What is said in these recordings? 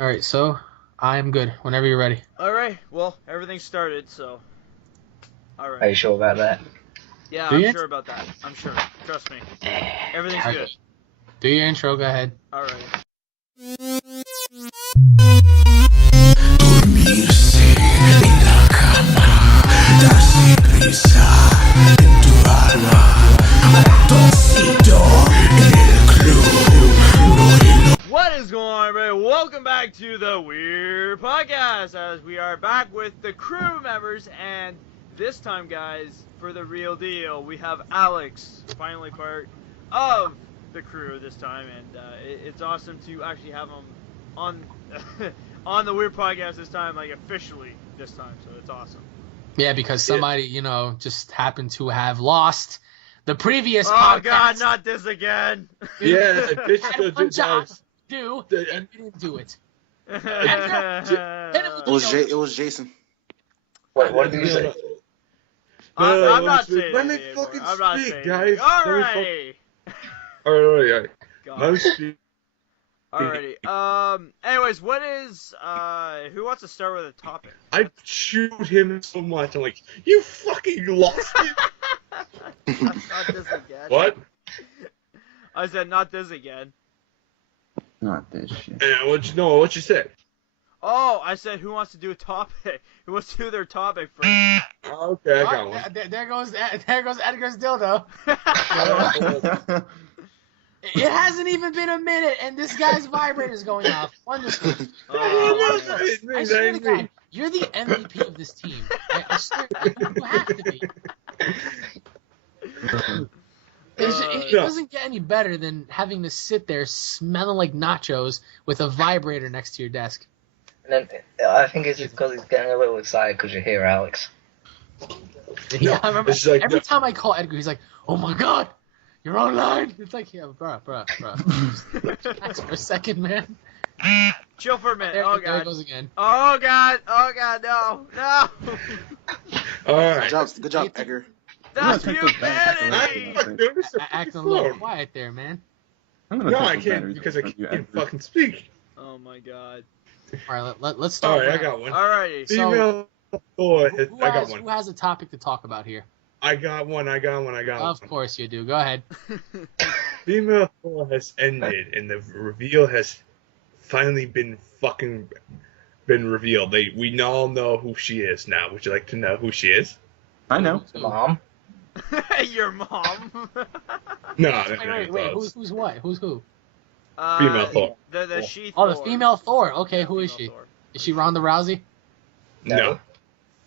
All right, so I'm good. Whenever you're ready. Alright, well, everything started, so. Are Alright. you sure about that? Yeah, Do I'm you? sure about that. I'm sure. Trust me. Everything's Okay. good. Do your intro. Go ahead. Alright. Dormirse en la cama, darse prisa en tu alma, ratoncito en el club, no en lo... What is going on, everybody? Welcome back to the Weird Podcast, as we are back with the crew members, and this time, guys, for the real deal, we have Alex, finally part of the crew this time, and it's awesome to actually have him on on the Weird Podcast this time, like officially this time, so it's awesome. Yeah, because somebody, just happened to have lost the previous Oh podcast. God, not this again! Yeah, this Had a fun job to do, and you didn't do it. It was Jason. Wait, what did you say? I'm not saying Let me anything fucking anymore. I'm not speak, saying guys. anything. Let me Alright! Alright. God. Let me speak. Alrighty. Anyways, what is, who wants to start with a topic? I chewed him so much. I'm like, you fucking lost it. Not this again. What? I said not this again. Not this shit. What you said? Oh, I said who wants to do a topic? Who wants to do their topic first? Okay, I got one. There goes Edgar's dildo. It hasn't even been a minute, and this guy's vibrator's going off. Wonderful. I swear to God, you're the MVP of this team. I swear to God, you have to be. It doesn't get any better than having to sit there smelling like nachos with a vibrator next to your desk. And then, I think it's just because he's getting a little excited because you hear Alex. Yeah, I remember it's like, every time I call Edgar, he's like, "Oh my God, you're online." It's like, yeah, bruh. Relax for a second, man. Chill for a minute. There, Oh there it God. goes again. Oh God. Oh God. No. Alright. Good job, Edgar. That's I'm gonna take the humanity. back. Acting a little quiet there, man. No, I can't because I can't fucking speak. Oh my God. All right, let's start. Alright, I got one. Alrighty. Female Thor. Who I got one. who has a topic to talk about here? I got one. Of course you do. Go ahead. Female Thor has ended, and the reveal has finally been revealed. We all know who she is now. Would you like to know who she is? I know. Mom? Your mom. No, Wait. Who's what? Who's who? Female Thor. The she. Oh, the Thor. female Thor. Okay, Yeah, who is female she? Thor. Is she Ronda Rousey? No.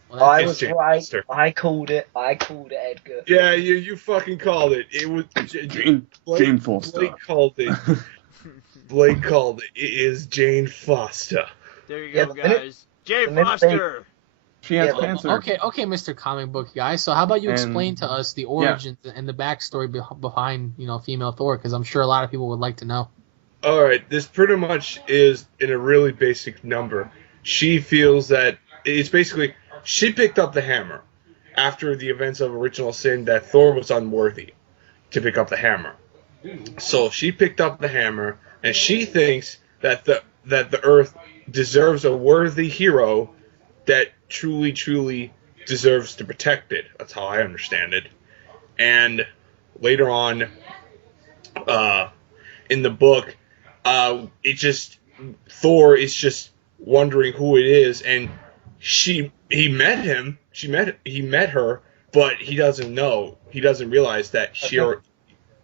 Well, I It's was Jane right. Foster. I called it, Edgar. Yeah, you fucking called it. It was Jane Foster. Blake called it. Blake called it. It is Jane Foster. There you Yeah, go, the minute- guys. Jay the minute Foster. She has Yeah, cancer. Okay, Mr. Comic Book Guy. So how about you And- explain to us the origins and the backstory behind, female Thor? Because I'm sure a lot of people would like to know. Alright, this pretty much is in a really basic number. She feels that it's basically she picked up the hammer after the events of Original Sin that Thor was unworthy to pick up the hammer. So she picked up the hammer and she thinks that the Earth deserves a worthy hero that truly deserves to protect it. That's how I understand it. And later on in the book, Thor is just wondering who it is, and he met her, but he doesn't know. He doesn't realize that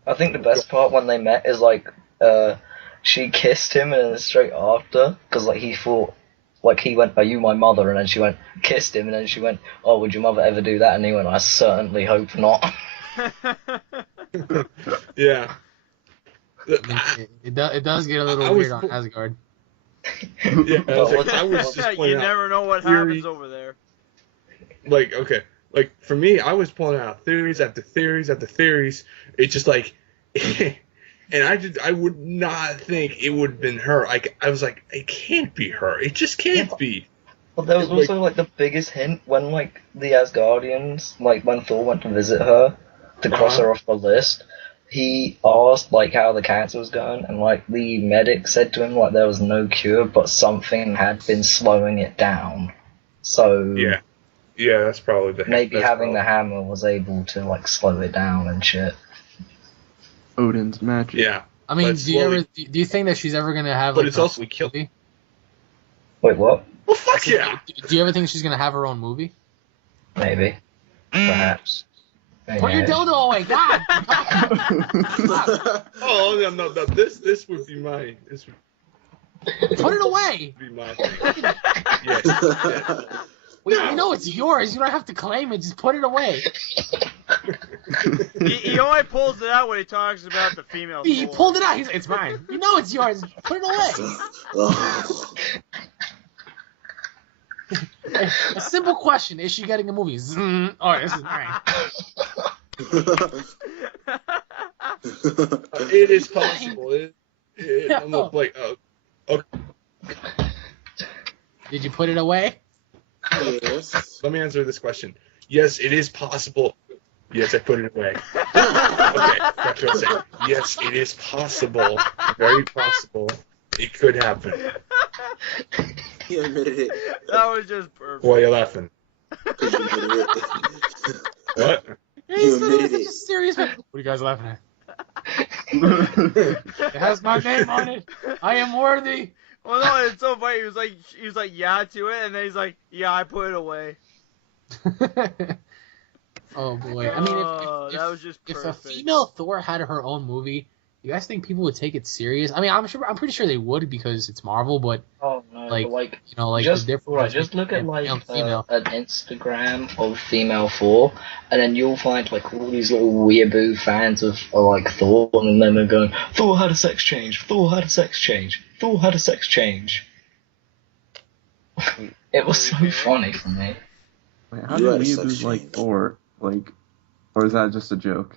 I think the best part when they met is she kissed him and then straight after, because he thought, he went, "Are you my mother?" And then she went, kissed him, and then she went, "Oh, would your mother ever do that?" And he went, "I certainly hope not." Yeah. It does get a little I was weird on Asgard. Yeah, I was just You pointing out never know what theory- happens over there. For me, I was pulling out theories after theories after theories. It's just and I would not think it would have been her. I was like, it can't be her. It just can't be. Well, there was also the biggest hint when the Asgardians, when Thor went to visit her to cross her off the list. he asked like how the cancer was going, and like the medic said to him like there was no cure, but something had been slowing it down. So Yeah, that's probably maybe having the hammer was able to like slow it down and shit. Odin's magic. Yeah. I mean, But do you think that she's ever gonna have? But like, it's her also own killed. movie? Wait, what? Well, fuck yeah. Do you ever think she's gonna have her own movie? Maybe, perhaps. Put your dildo away, God! Oh no! This would be my. This would Put it away. be my thing. Yes. We know it's yours. You don't have to claim it. Just put it away. He only pulls it out when he talks about the female. He Thor. pulled it out. It's mine. You know it's yours. Put it away. A simple question: is she getting a movie? Oh, this is mine. It is possible. I'm not like. Okay. Did you put it away? Yes. Let me answer this question. Yes, it is possible. Yes, I put it away. Okay, that's what I'm saying. Yes, it is possible. Very possible. It could happen. He admitted it. That was just perfect. Why are you laughing? Because you admitted it. What? He said it admitted was such it. a serious. What are you guys laughing at? It has my name on it. I am worthy. Well, no, it's so funny. He was like, yeah to it, and then he's like, yeah, I put it away. Oh boy! I mean, That was just if a perfect. female Thor had her own movie, you guys think people would take it serious? I mean, I'm pretty sure they would because it's Marvel, but Oh no! like, just the difference. just look at between like male and female. an Instagram of female Thor, and then you'll find like all these little weeaboo fans of like Thor, and then they're going, Thor had a sex change, Thor had a sex change, Thor had a sex change. It was so funny for me. Wait, how You do had a sex weeaboos like change. Thor? Like, or is that just a joke?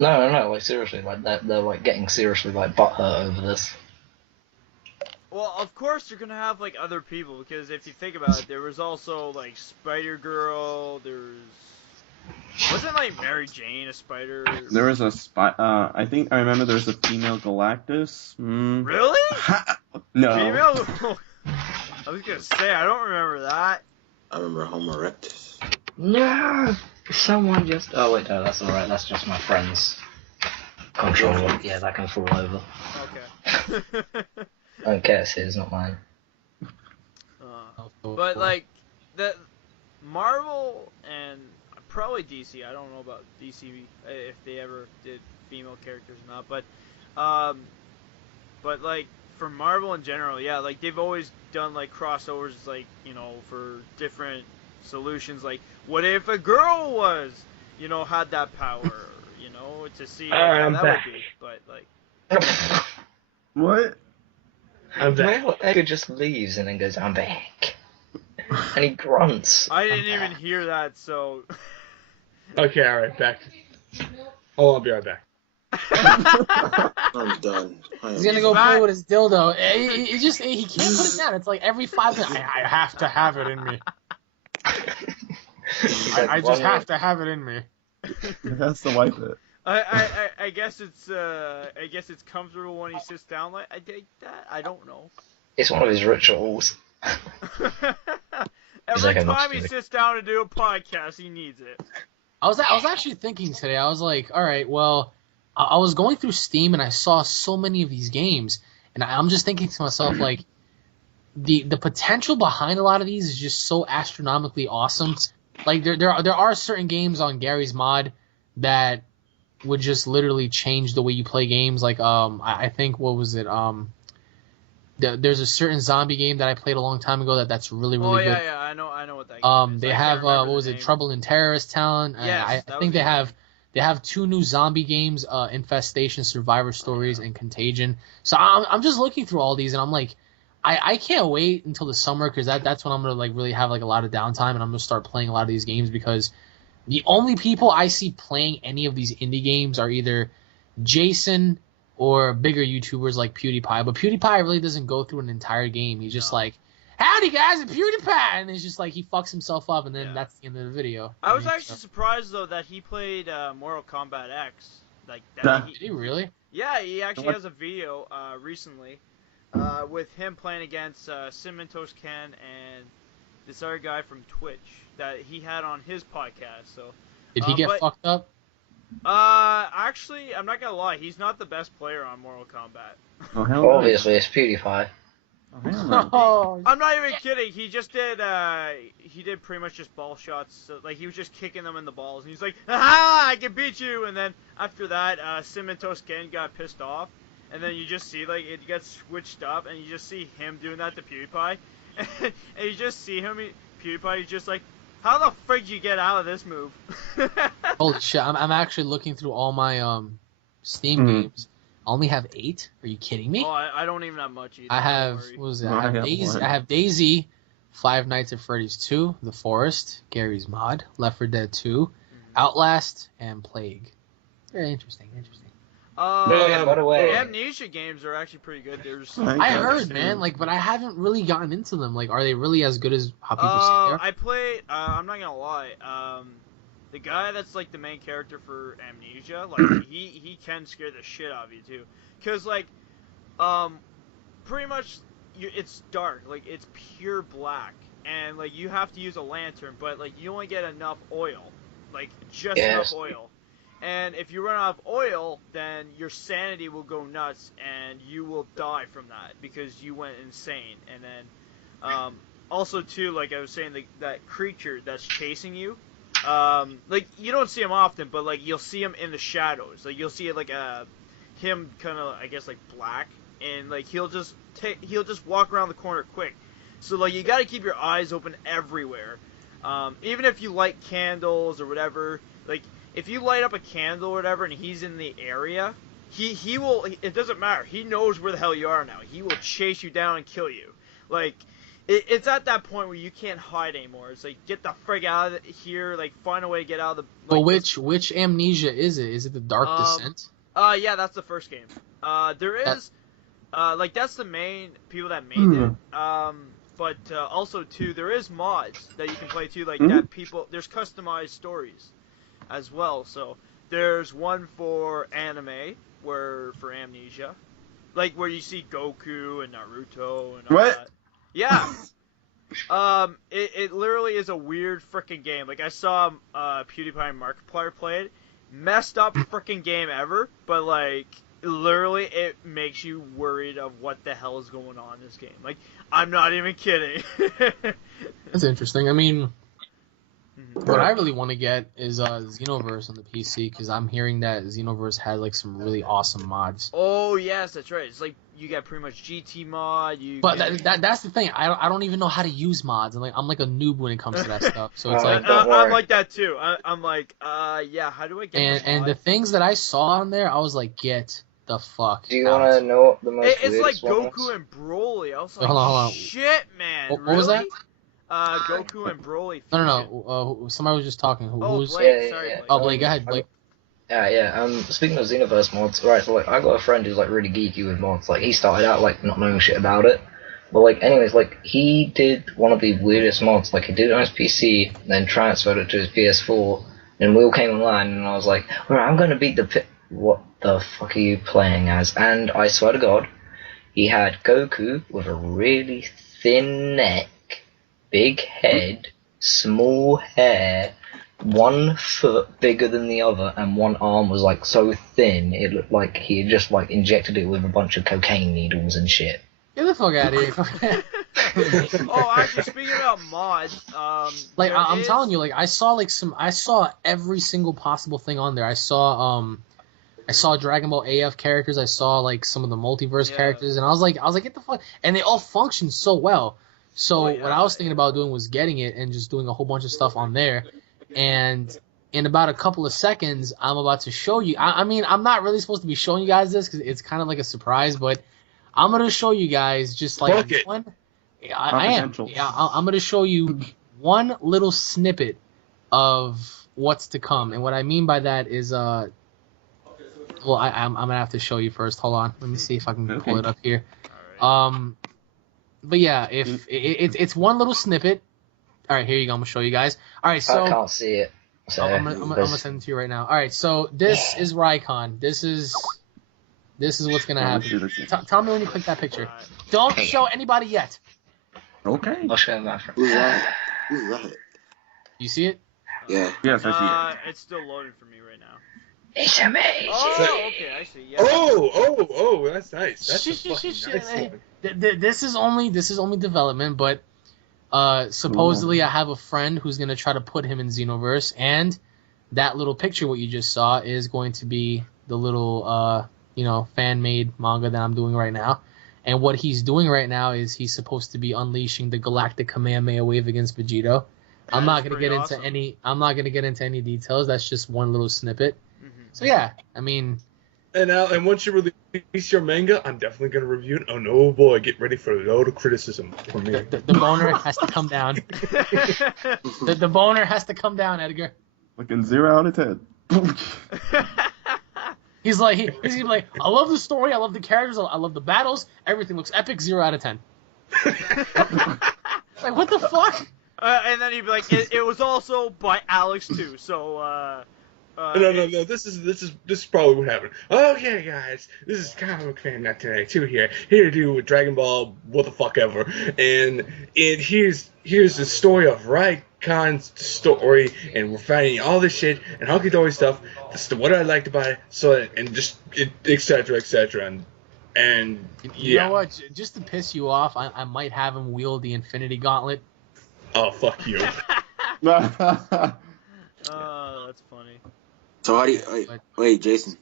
No, like seriously, like they're like getting seriously like butthurt over this. Well, of course you're gonna have like other people because if you think about it, there was also like Spider Girl. Wasn't like Mary Jane a spider? There was a I think I remember there was a female Galactus. Really? No. Female? I was gonna say I don't remember that. I remember Homo erectus. No, someone just. Oh wait, no, that's alright. That's just my friend's controller. Yeah, that can fall over. Okay. I don't care. It's his, not mine. But like the Marvel and probably DC. I don't know about DC if they ever did female characters or not, but like for Marvel in general, yeah, like they've always done like crossovers, like for different solutions. Like, what if a girl was, had that power, to see how that would be. But like, What? I'm back. Well, Edgar just leaves and then goes, I'm back. And he grunts. I didn't even hear that, so. Okay, alright, back. Oh, I'll be right back. I'm done. He's gonna go play with his dildo. He can't put it down. It's like every 5 minutes. I have to have it in me. I just have to have it in me. That's the wipe it. I guess it's comfortable when he sits down. Like I take that. I don't know. It's one of his rituals. Every like, I must time do he it. sits down to do a podcast, he needs it. I was actually thinking today. I was like, all right, well, I was going through Steam and I saw so many of these games, and I'm just thinking to myself like, the potential behind a lot of these is just so astronomically awesome. Like there are certain games on Gary's mod that would just literally change the way you play games. Like I think what was it there's a certain zombie game that I played a long time ago that's really good. Yeah, I know what that game is. They I have can't remember what was the it, name. Trouble in Terrorist Town. Yes, I that think was they have 2 new zombie games, Infestation, Survivor Stories, and Contagion. So I'm just looking through all these and I'm like, I can't wait until the summer because that's when I'm gonna like really have like a lot of downtime and I'm gonna start playing a lot of these games because the only people I see playing any of these indie games are either Jason or bigger YouTubers like PewDiePie. But PewDiePie really doesn't go through an entire game. He's just like, howdy guys, it's PewDiePie, and it's just like he fucks himself up, and then that's the end of the video. I was actually surprised though that he played Mortal Kombat X. Like Nah. that. Did he really? Yeah, he actually What? has a video recently with him playing against Cinnamon Toast Ken and this other guy from Twitch that he had on his podcast. So, Did he get but fucked up? actually, I'm not gonna lie, he's not the best player on Mortal Kombat. Oh hell no. Obviously, it's PewDiePie. Oh, hell no. Oh, I'm not even kidding. He just did. He did pretty much just ball shots. So, like he was just kicking them in the balls, and he's like, "Aha! I can beat you!" And then after that, Cinnamon Toast Ken got pissed off, and then you just see like it gets switched up, and you just see him doing that to PewDiePie, and you just see him, PewDiePie, he's just like, "How the frick did you get out of this move?" holy shit! I'm actually looking through all my Steam games. I only have 8. Are you kidding me? Oh, I don't even have much either. I have don't worry. what was it? No, I have I have Daisy. one. I have Daisy, Five Nights at Freddy's 2, The Forest, Gary's Mod, Left 4 Dead 2, Outlast, and Plague. Very interesting. By the way, Amnesia games are actually pretty good. There's I heard, man, but I haven't really gotten into them. Like, are they really as good as how people say they are? I played. I'm not gonna lie. The guy that's like the main character for Amnesia, like he can scare the shit out of you too, cause like, pretty much it's dark, like it's pure black, and like you have to use a lantern, but like you only get enough oil, like just enough oil. And if you run out of oil, then your sanity will go nuts, and you will die from that because you went insane. And then, also too, like I was saying, that creature that's chasing you, like you don't see him often, but like you'll see him in the shadows. Like you'll see like him kind of, I guess, like black, and like he'll just walk around the corner quick. So like you got to keep your eyes open everywhere, even if you light candles or whatever, like. If you light up a candle or whatever and he's in the area, he will, it doesn't matter. He knows where the hell you are now. He will chase you down and kill you. Like, it's at that point where you can't hide anymore. It's like, get the frig out of here, like, find a way to get out of the... Like, but which Amnesia is it? Is it the Dark Descent? Yeah, that's the first game. There is, like, that's the main people that made it. But also, too, there is mods that you can play, too, like, that people, there's customized stories as well. So there's one for anime, for Amnesia, like where you see Goku and Naruto and all that. Yeah. It literally is a weird freaking game. Like I saw PewDiePie and Markiplier play it. Messed up freaking game ever, but like literally it makes you worried of what the hell is going on in this game. Like I'm not even kidding. That's interesting. I mean, what I really want to get is Xenoverse on the PC, because I'm hearing that Xenoverse has like some really awesome mods. Oh yes, that's right. It's like you got pretty much GT mod. But that's the thing. I don't even know how to use mods, and like I'm like a noob when it comes to that stuff. So it's like I'm like that too. I'm like yeah. How do I get? And the things that I saw on there, I was like, get the fuck. Do you want to know what the most It's like weirdest one Goku was? and Broly. I was like, Hold on. shit, man. What really? was that? Goku and Broly. No. Somebody was just talking. Who's? Blake. Sorry, Yeah. Blake. Oh, Blake. Go ahead, Blake. Yeah. Speaking of Xenoverse mods, right? So like, I got a friend who's like really geeky with mods. Like, he started out like not knowing shit about it, but like, anyways, like he did one of the weirdest mods. Like, he did it on his PC, then transferred it to his PS4, and we all came online, and I was like, well, I'm gonna beat what the fuck are you playing as? And I swear to God, he had Goku with a really thin neck, big head, small hair, one foot bigger than the other, and one arm was like so thin it looked like he had just like injected it with a bunch of cocaine needles and shit. Get the fuck out of here. Oh, actually, speaking about mods, like I'm telling you, like I saw every single possible thing on there. I saw Dragon Ball AF characters. I saw like some of the multiverse characters, and I was like, get the fuck, and they all function so well. So what I was thinking about doing was getting it and just doing a whole bunch of stuff on there. And in about a couple of seconds, I'm about to show you. I mean, I'm not really supposed to be showing you guys this because it's kind of like a surprise, but I'm going to show you guys just like one. I am. Yeah, I'm going to show you one little snippet of what's to come. And what I mean by that is, well, I'm going to have to show you first. Hold on. Let me see if I can pull it up here. But yeah, if it's one little snippet. All right, here you go. I'm gonna show you guys. All right, so I can't see it. So I'm gonna send it to you right now. All right, so this is Rykon. This is what's gonna Let's happen. see, let's see. Tell me when you click that picture. Alright. Don't Hey. show anybody yet. Okay. I'll show my friend. Who's that? Who's that? You see it? Yeah. Yes, I see It's still loading for me right now. It's amazing. Oh, okay, I see. Yeah. Oh, that's nice. That's a fucking nice Hey, one. This is only development, but supposedly I have a friend who's gonna try to put him in Xenoverse, and that little picture what you just saw is going to be the little fan made manga that I'm doing right now. And what he's doing right now is he's supposed to be unleashing the Galactic Kamehameha wave against Vegito. I'm not gonna get into any details. That's just one little snippet. Mhm. So yeah, I mean, And once you release your manga, I'm definitely gonna review it. Oh no, boy, get ready for a load of criticism from me. the boner has to come down. The boner has to come down, Edgar. Looking 0 out of 10. He's like he's gonna be like, I love the story, I love the characters, I love the battles, everything looks epic, 0 out of 10. Like what the fuck? And then he'd be like, it was also by Alex too. So No. This is probably what happened. Oh yeah, guys, this is Comic Fan Nut today too here to do with Dragon Ball, what the fuck ever. And here's the story of Raikon's story, and we're finding all this shit and hunky dory stuff. This is what I liked about it. So and just etc. And You yeah. know what? Just to piss you off, I might have him wield the Infinity Gauntlet. Oh fuck you. that's funny. So how do you wait, Jason?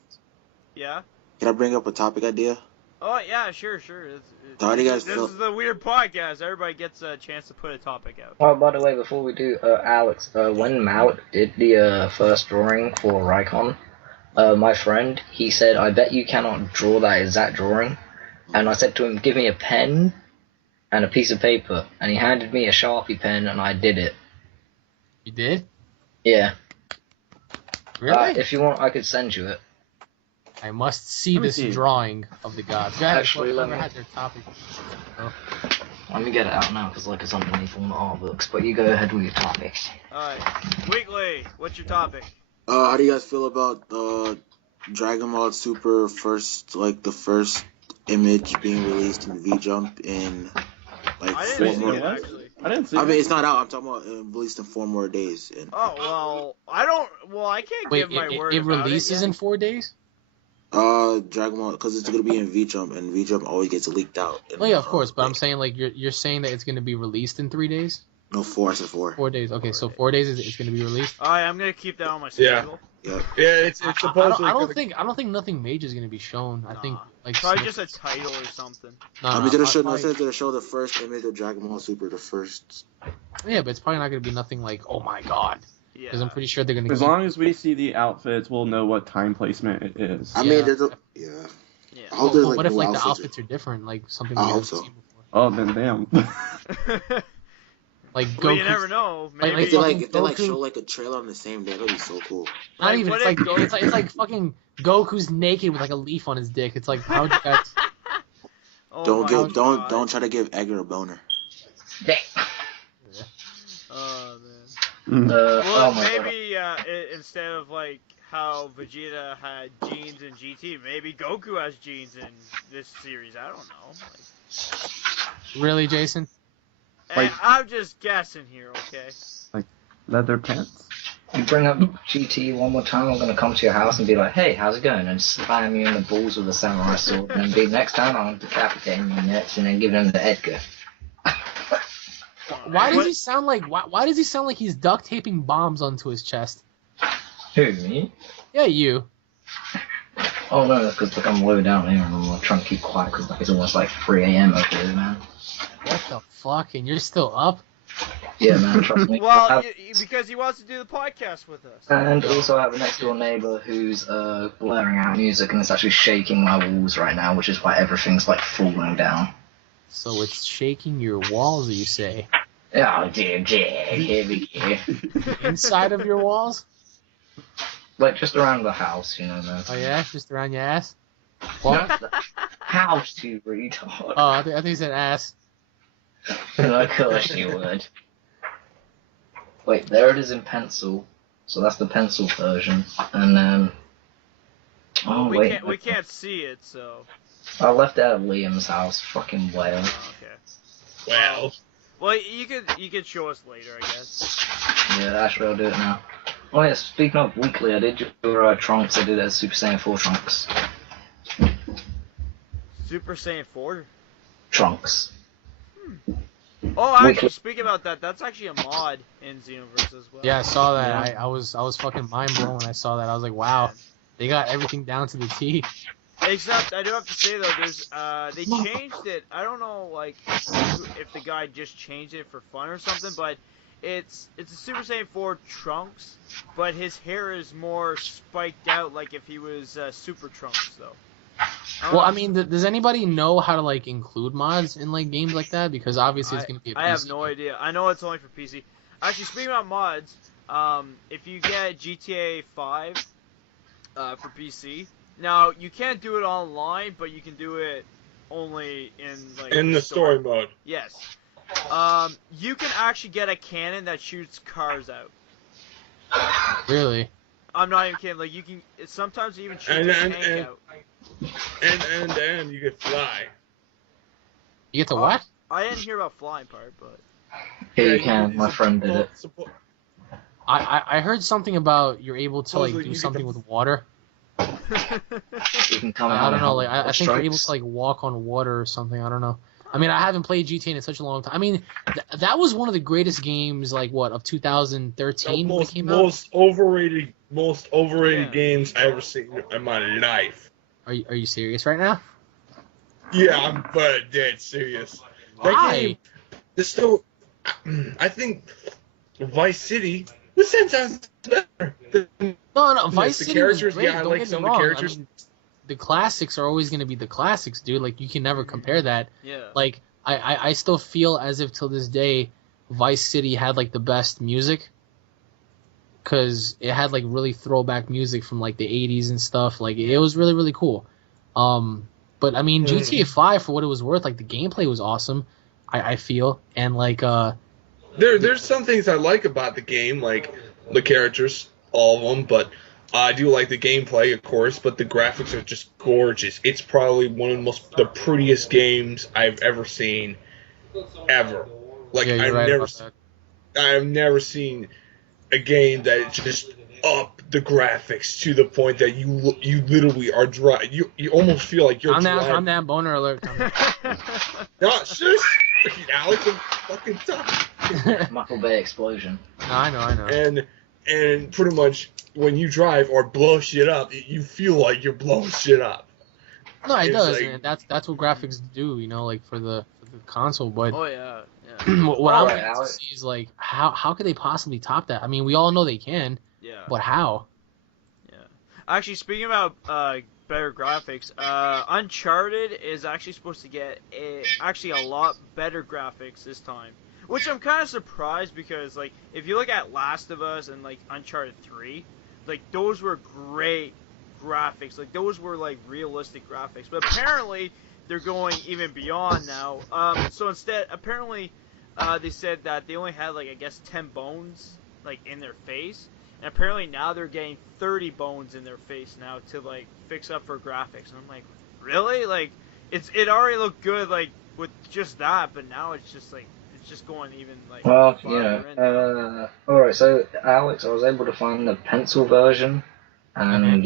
Yeah. Can I bring up a topic idea? Oh yeah, sure. So how do you guys This feel? is the weird podcast. Everybody gets a chance to put a topic out. Oh, by the way, before we do, Alex, when Maut did the first drawing for Rykon, my friend, he said, I bet you cannot draw that exact drawing. And I said to him, give me a pen and a piece of paper. And he handed me a Sharpie pen, and I did it. You did? Yeah. Really? If you want, I could send you it. I must see Let me this see. drawing of the gods. Go ahead, Actually, let whoever me- had their topic. Oh. Let me get it out now, because like it's underneath all the art books. But you go ahead with your topics. All right, Weekly, what's your topic? How do you guys feel about Dragon Ball Super the first image being released in V Jump in like I 4 didn't see more? it actually. I didn't see I mean, it. it's not out. I'm talking about released in 4 more days. And Oh well, I don't. Well, I can't Wait, give my word it about releases it in 4 days? Dragon Ball, because it's gonna be in V Jump, and V Jump always gets leaked out. Oh yeah, of course. But I'm saying like you're saying that it's going to be released in 3 days? No, 4. I said 4. 4 days. Okay, so 4 days it's going to be released. All right, I'm gonna keep that on my Yeah. schedule. Yep. Yeah, it's I supposedly. don't think nothing major is going to be shown. I think Nah. like Probably just a title or something. No, I no, mean, did it show? No, probably- it says did it show the first image of Dragon Ball Super, the first. Yeah, but it's probably not going to be nothing like, oh my god, Yeah. because I'm pretty sure they're going to. As long as we see the outfits, we'll know what time placement it is. I Yeah. mean, there's a Yeah. I hope there's like what if new like the outfits. outfits are different, like something I we hope haven't so. seen before? Oh, then damn. Like well, you Goku's- never know. like, Maybe. If they Goku- show like a trailer on the same day, that'd be so cool. Not Like, even. what It's if like, Goku- it's like fucking Goku's naked with like a leaf on his dick. It's like how would you guys? Oh my God. Don't try to give Edgar a boner. Oh man. Well, Oh my god. maybe instead of like how Vegeta had genes in GT, maybe Goku has genes in this series. I don't know. Really, Jason? Hey, Like- I'm just guessing here, okay? Leather pants. You bring up GT one more time, I'm gonna come to your house and be like, hey, how's it going? And slam you in the balls with a samurai sword. And then be next time I'm decapitating you next and then giving him the Edgar. Why does What- he sound like? Why does he sound like he's duct taping bombs onto his chest? Who, me? Yeah, you. Oh no, that's because I'm low down here and I'm trying to keep quiet because it's almost like 3 a.m. over here, man. What the fuck? And you're still up? Yeah, man, trust me. Well, because he wants to do the podcast with us. And also I have a next door neighbour who's blaring out music and it's actually shaking my walls right now, which is why everything's like falling down. So it's shaking your walls, you say? Oh dear, here we go. Inside of your walls? Like just around the house, you know, man. Oh yeah, just around your ass. What? Not the house, you retard. Oh, I think he said ass. Of course you would. Wait, there it is in pencil. So that's the pencil version. And then we can't see it, so. I left it at Liam's house. Fucking whale. Oh, okay. Well, You could show us later, I guess. Yeah, actually I'll do it now. Oh yeah, speaking of weekly, I did your Trunks. I did it as Super Saiyan 4 Trunks. Super Saiyan 4? Trunks. Oh, actually, Weekly. speaking about that, that's actually a mod in Xenoverse as well. Yeah, I saw that. Yeah. I was fucking mind blown when I saw that. I was like, wow, they got everything down to the T. Except, I do have to say though, there's they changed it. I don't know, like, if the guy just changed it for fun or something, but it's a Super Saiyan 4 Trunks, but his hair is more spiked out, like if he was Super Trunks, though. Well, I mean, does anybody know how to like include mods in like games like that? Because obviously it's gonna be. I have no idea. I know it's only for PC. Actually, speaking about mods, if you get GTA 5 for PC, now you can't do it online, but you can do it only in like in the story mode. Yes. You can actually get a cannon that shoots cars out. Really? I'm not even kidding. Like you can sometimes even shoot And- a and- tank and- out. And you can fly. You get to what? I didn't hear about flying part, but Yeah, you can. My friend did it. I heard something about you're able to like Supposedly do you get something to- with water. You can come I out don't and know. Like help I think you're able strikes. to like walk on water or something. I don't know. I mean, I haven't played GTA in such a long time. I mean, that was one of the greatest games, like what, of 2013 when it came out. Most overrated Yeah. games I ever seen in my life. Are you serious right now? Yeah, I'm dead serious. That Why? game is still. I think Vice City. This sounds better. No, Vice the City was characters, great. yeah, I Don't like get me some of the wrong. characters. I mean, the classics are always going to be the classics, dude. Like you can never compare that. yeah. Like I still feel as if till this day, Vice City had like the best music. Cause it had like really throwback music from like the 80s and stuff. Like it was really really cool. But I mean GTA 5 for what it was worth, like the gameplay was awesome. I feel and like There's some things I like about the game, like the characters, all of them, but I do like the gameplay, of course, but the graphics are just gorgeous. It's probably one of the prettiest games I've ever seen, ever. Like yeah, you're right about that. I've never seen a game that just up the graphics to the point that you literally are dry. You almost feel like you're driving. I'm that boner alert. No, shush! Freaking Alex, I'm fucking tough. Muckle Bay explosion. No, I know. And pretty much when you drive or blow shit up, you feel like you're blowing shit up. No, it It's does, like- man. That's what graphics do, you know, like for the console. But Oh yeah. Yeah. what I'm Alright, waiting to Alex. see is like how could they possibly top that? I mean, we all know they can, Yeah. but how? Actually, speaking about better graphics, Uncharted is actually supposed to get a lot better graphics this time, which I'm kind of surprised because like if you look at Last of Us and like Uncharted 3, like those were great graphics, like those were like realistic graphics, but apparently they're going even beyond now. So instead, apparently, they said that they only had like I guess 10 bones like in their face. And apparently now they're getting 30 bones in their face now to like fix up for graphics. And I'm like, really? Like, it already looked good like with just that, but now it's just like it's just going even like. Well, farther in. alright, so Alex, I was able to find the pencil version, and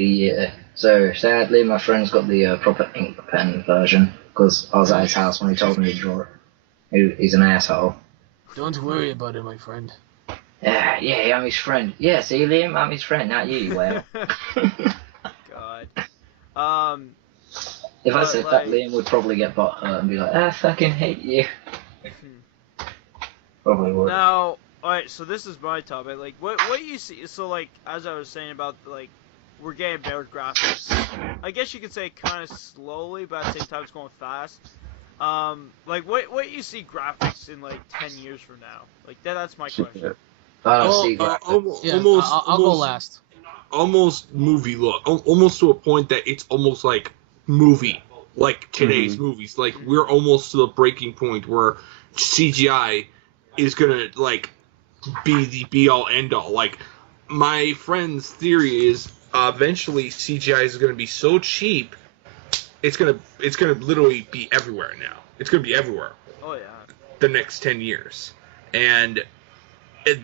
sadly my friend's got the proper ink pen version, because I was at his house when he told me to draw it. He's an asshole. Don't worry about it, my friend. Yeah, I'm his friend. Yeah, see Liam, I'm his friend, not you, you whale. God. If I But, said like- that, Liam would probably get butthurt and be like, I fucking hate you. Probably would. Now, alright, so this is my topic. Like, what you see? So, like, as I was saying about like, we're getting better graphics. I guess you could say kind of slowly, but at the same time, it's going fast. Like, what you see graphics in like 10 years from now? Like, that's my question. I don't Well, see that. Yeah, almost, I'll go last. Almost movie look, almost to a point that it's almost like movie, like today's movies. Like we're almost to the breaking point where CGI is gonna like be the be all end all. Like my friend's theory is eventually CGI is going to be so cheap, it's gonna literally be everywhere now. It's going to be everywhere. Oh yeah. The next 10 years, and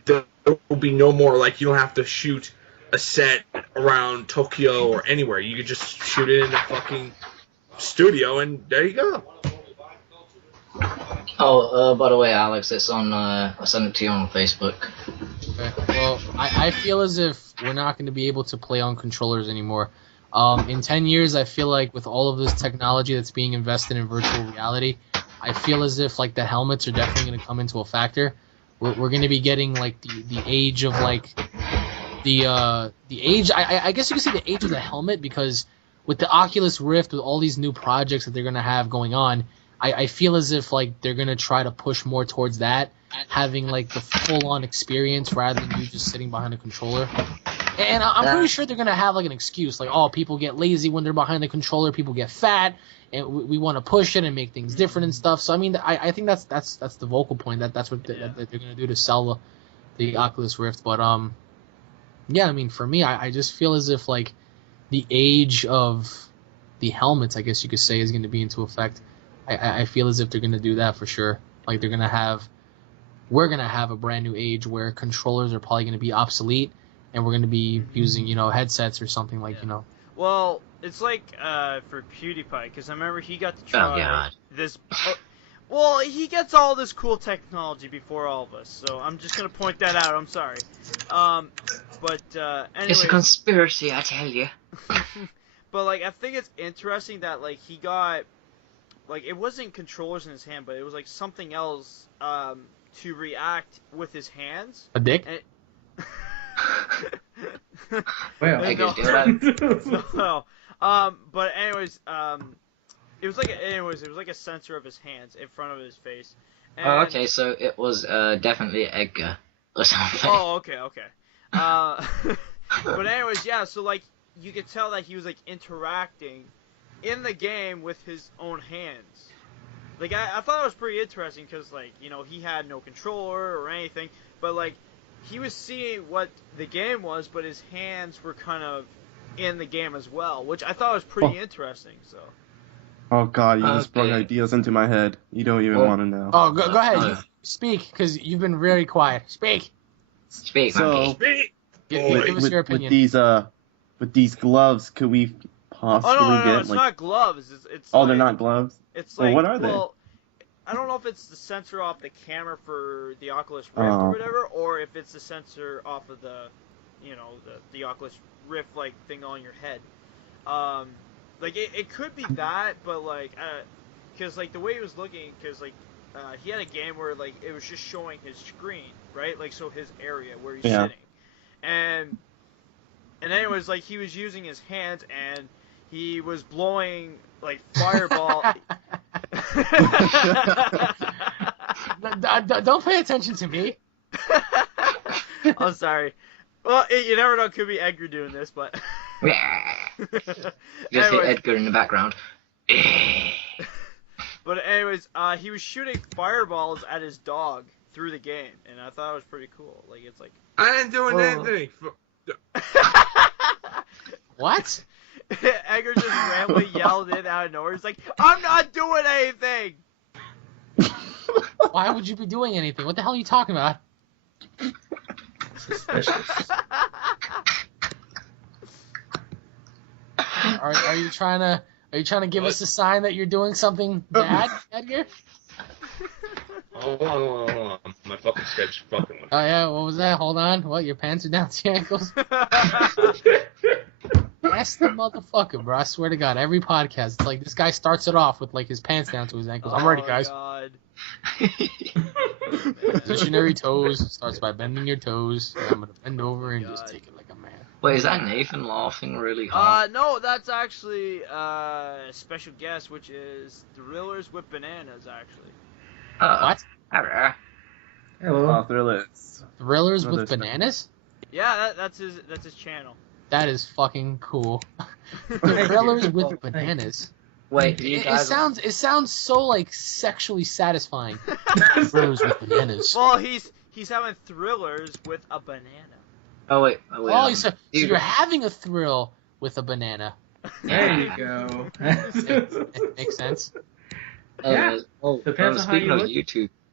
there will be no more like you don't have to shoot a set around Tokyo or anywhere. You could just shoot it in a fucking studio, and there you go. Oh, by the way, Alex, it's on. I sent it to you on Facebook. Okay. Well, I feel as if we're not going to be able to play on controllers anymore. In 10 years, I feel like with all of this technology that's being invested in virtual reality, I feel as if like the helmets are definitely going to come into a factor. We're going to be getting like the age of like the age. I guess you could say the age of the helmet, because with the Oculus Rift, with all these new projects that they're going to have going on, I feel as if like they're going to try to push more towards that, having like the full-on experience rather than you just sitting behind a controller. And I'm pretty sure they're going to have like an excuse, like, oh, people get lazy when they're behind the controller, people get fat, and we want to push it and make things different and stuff. So I mean, I think that's the vocal point, that's what that they're going to do to sell the Oculus Rift. But yeah, I mean, for me, I just feel as if like the age of the helmets, I guess you could say, is going to be into effect. I feel as if they're going to do that for sure. Like we're going to have a brand new age where controllers are probably going to be obsolete, and we're going to be using, headsets or something like, Well, it's like for PewDiePie, because I remember he got to try this. Well, he gets all this cool technology before all of us, so I'm just gonna point that out. I'm sorry. But anyways, it's a conspiracy, I tell you. But like, I think it's interesting that like he got, like, it wasn't controllers in his hand, but it was like something else to react with his hands. A dick? Well, I guess No. But anyways, it was like a sensor of his hands in front of his face. And... Oh, okay, so it was definitely Edgar or something. Oh, okay. But anyways, yeah. So like, you could tell that he was like interacting in the game with his own hands. Like I thought it was pretty interesting because like, he had no controller or anything, but like he was seeing what the game was, but his hands were kind of in the game as well, which I thought was pretty interesting. So. Oh god, you just brought ideas into my head. You don't even want to know. Oh, go ahead. Speak, because you've been very quiet. Speak, monkey. Give us your opinion. With these gloves, could we possibly no, get it's not gloves. It's oh, like, they're not gloves? It's like, what are they? Well, I don't know if it's the sensor off the camera for the Oculus Rift or whatever, or if it's the sensor off of the, the Oculus Rift like thing on your head. Like it could be that, but like, because like the way he was looking, because like he had a game where like it was just showing his screen, right? Like so his area where he's sitting, and anyways, like he was using his hands and he was blowing like fireball. Don't pay attention to me. I'm sorry. Well, you never know. It could be Edgar doing this, but. Just hit Edgar in the background. But anyways, he was shooting fireballs at his dog through the game, and I thought it was pretty cool. Like it's like. I ain't doing anything. What? Edgar just randomly yelled in out of nowhere. He's like, "I'm not doing anything." Why would you be doing anything? What the hell are you talking about? Suspicious. Are you trying to give us a sign that you're doing something bad, Edgar? Hold on. My fucking sketch fucking with me. Oh yeah, what was that? Hold on. What? Your pants are down to your ankles? That's the motherfucker, bro. I swear to God, every podcast, it's like this guy starts it off with like his pants down to his ankles. I'm ready, guys. God. Positionary toes starts by bending your toes. And I'm gonna bend over and just take it like a man. Wait, is that Nathan laughing really hard? No, that's actually a special guest, which is Thrillers with Bananas, actually. What? Hello. Oh, Thrillers. Thrillers with Bananas? Yeah, that's his channel. That is fucking cool. Thrillers with Bananas. Wait, it sounds so like sexually satisfying. Thrillers with Bananas. Well, he's having thrillers with a banana. Oh wait. Oh, so you're having a thrill with a banana. There you go. It makes sense. Yeah. Depends on how you look.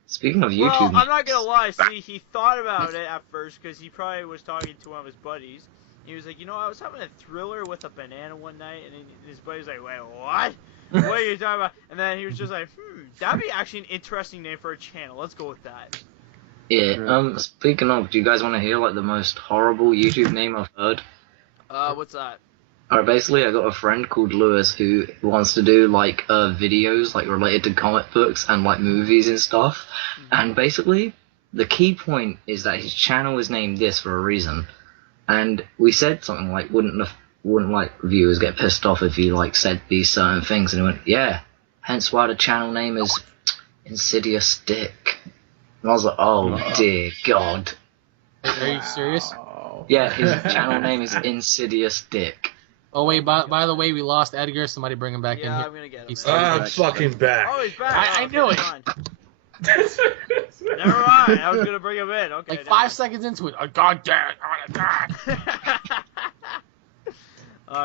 Speaking of YouTube. Well, I'm not gonna lie. See, he thought about it at first because he probably was talking to one of his buddies. He was like, I was having a thriller with a banana one night, and then his buddy was like, wait, what? What are you talking about? And then he was just like, that'd be actually an interesting name for a channel. Let's go with that. Yeah. Speaking of, do you guys want to hear like the most horrible YouTube name I've heard? What's that? Alright, basically, I got a friend called Lewis who wants to do like videos like related to comic books and like movies and stuff. And basically, the key point is that his channel is named this for a reason. And we said something like, wouldn't like viewers get pissed off if you like said these certain things? And he went, yeah. Hence why the channel name is Insidious Dick. And I was like, oh dear God. Are you serious? Yeah, his channel name is Insidious Dick. Oh wait, by the way, we lost Edgar. Somebody bring him back in here. Yeah, I'm gonna get him. I'm fucking back. Oh, he's back. I knew it. Never mind. I was gonna bring him in. Okay. Like 5 seconds into it. Oh, God damn. Right.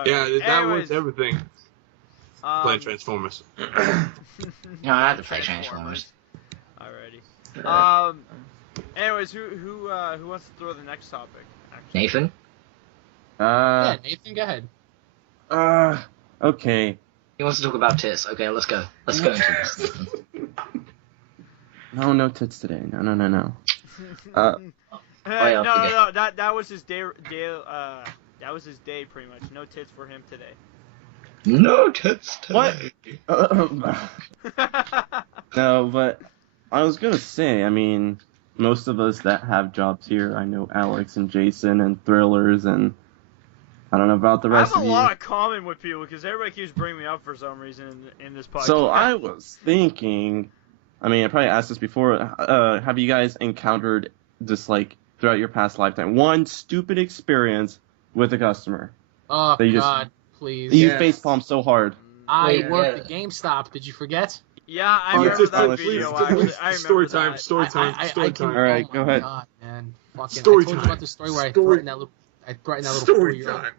That was everything. Playing Transformers. I had to play Transformers. Alrighty. Anyways, who wants to throw the next topic? Actually? Nathan? Yeah, Nathan, go ahead. Okay. He wants to talk about tits. Okay, let's go. Let's go into this. No tits today. No. No. That was his day. That was his day, pretty much. No tits for him today. No tits today. What? No, but I was gonna say, I mean, most of us that have jobs here, I know Alex and Jason and Thrillers, and I don't know about the rest of you. I have a lot in common with people because everybody keeps bringing me up for some reason in this podcast. So I was thinking, I mean, I probably asked this before. Have you guys encountered just like throughout your past lifetime one stupid experience with a customer? Oh that you God, please! You facepalm so hard. I worked at GameStop. Did you forget? Yeah, I remember that video. Actually, I remember Story that. time. All right, go ahead. God, man. Fucking, Story I told time. you about the story where I threatened that little Story 4-year-old. time.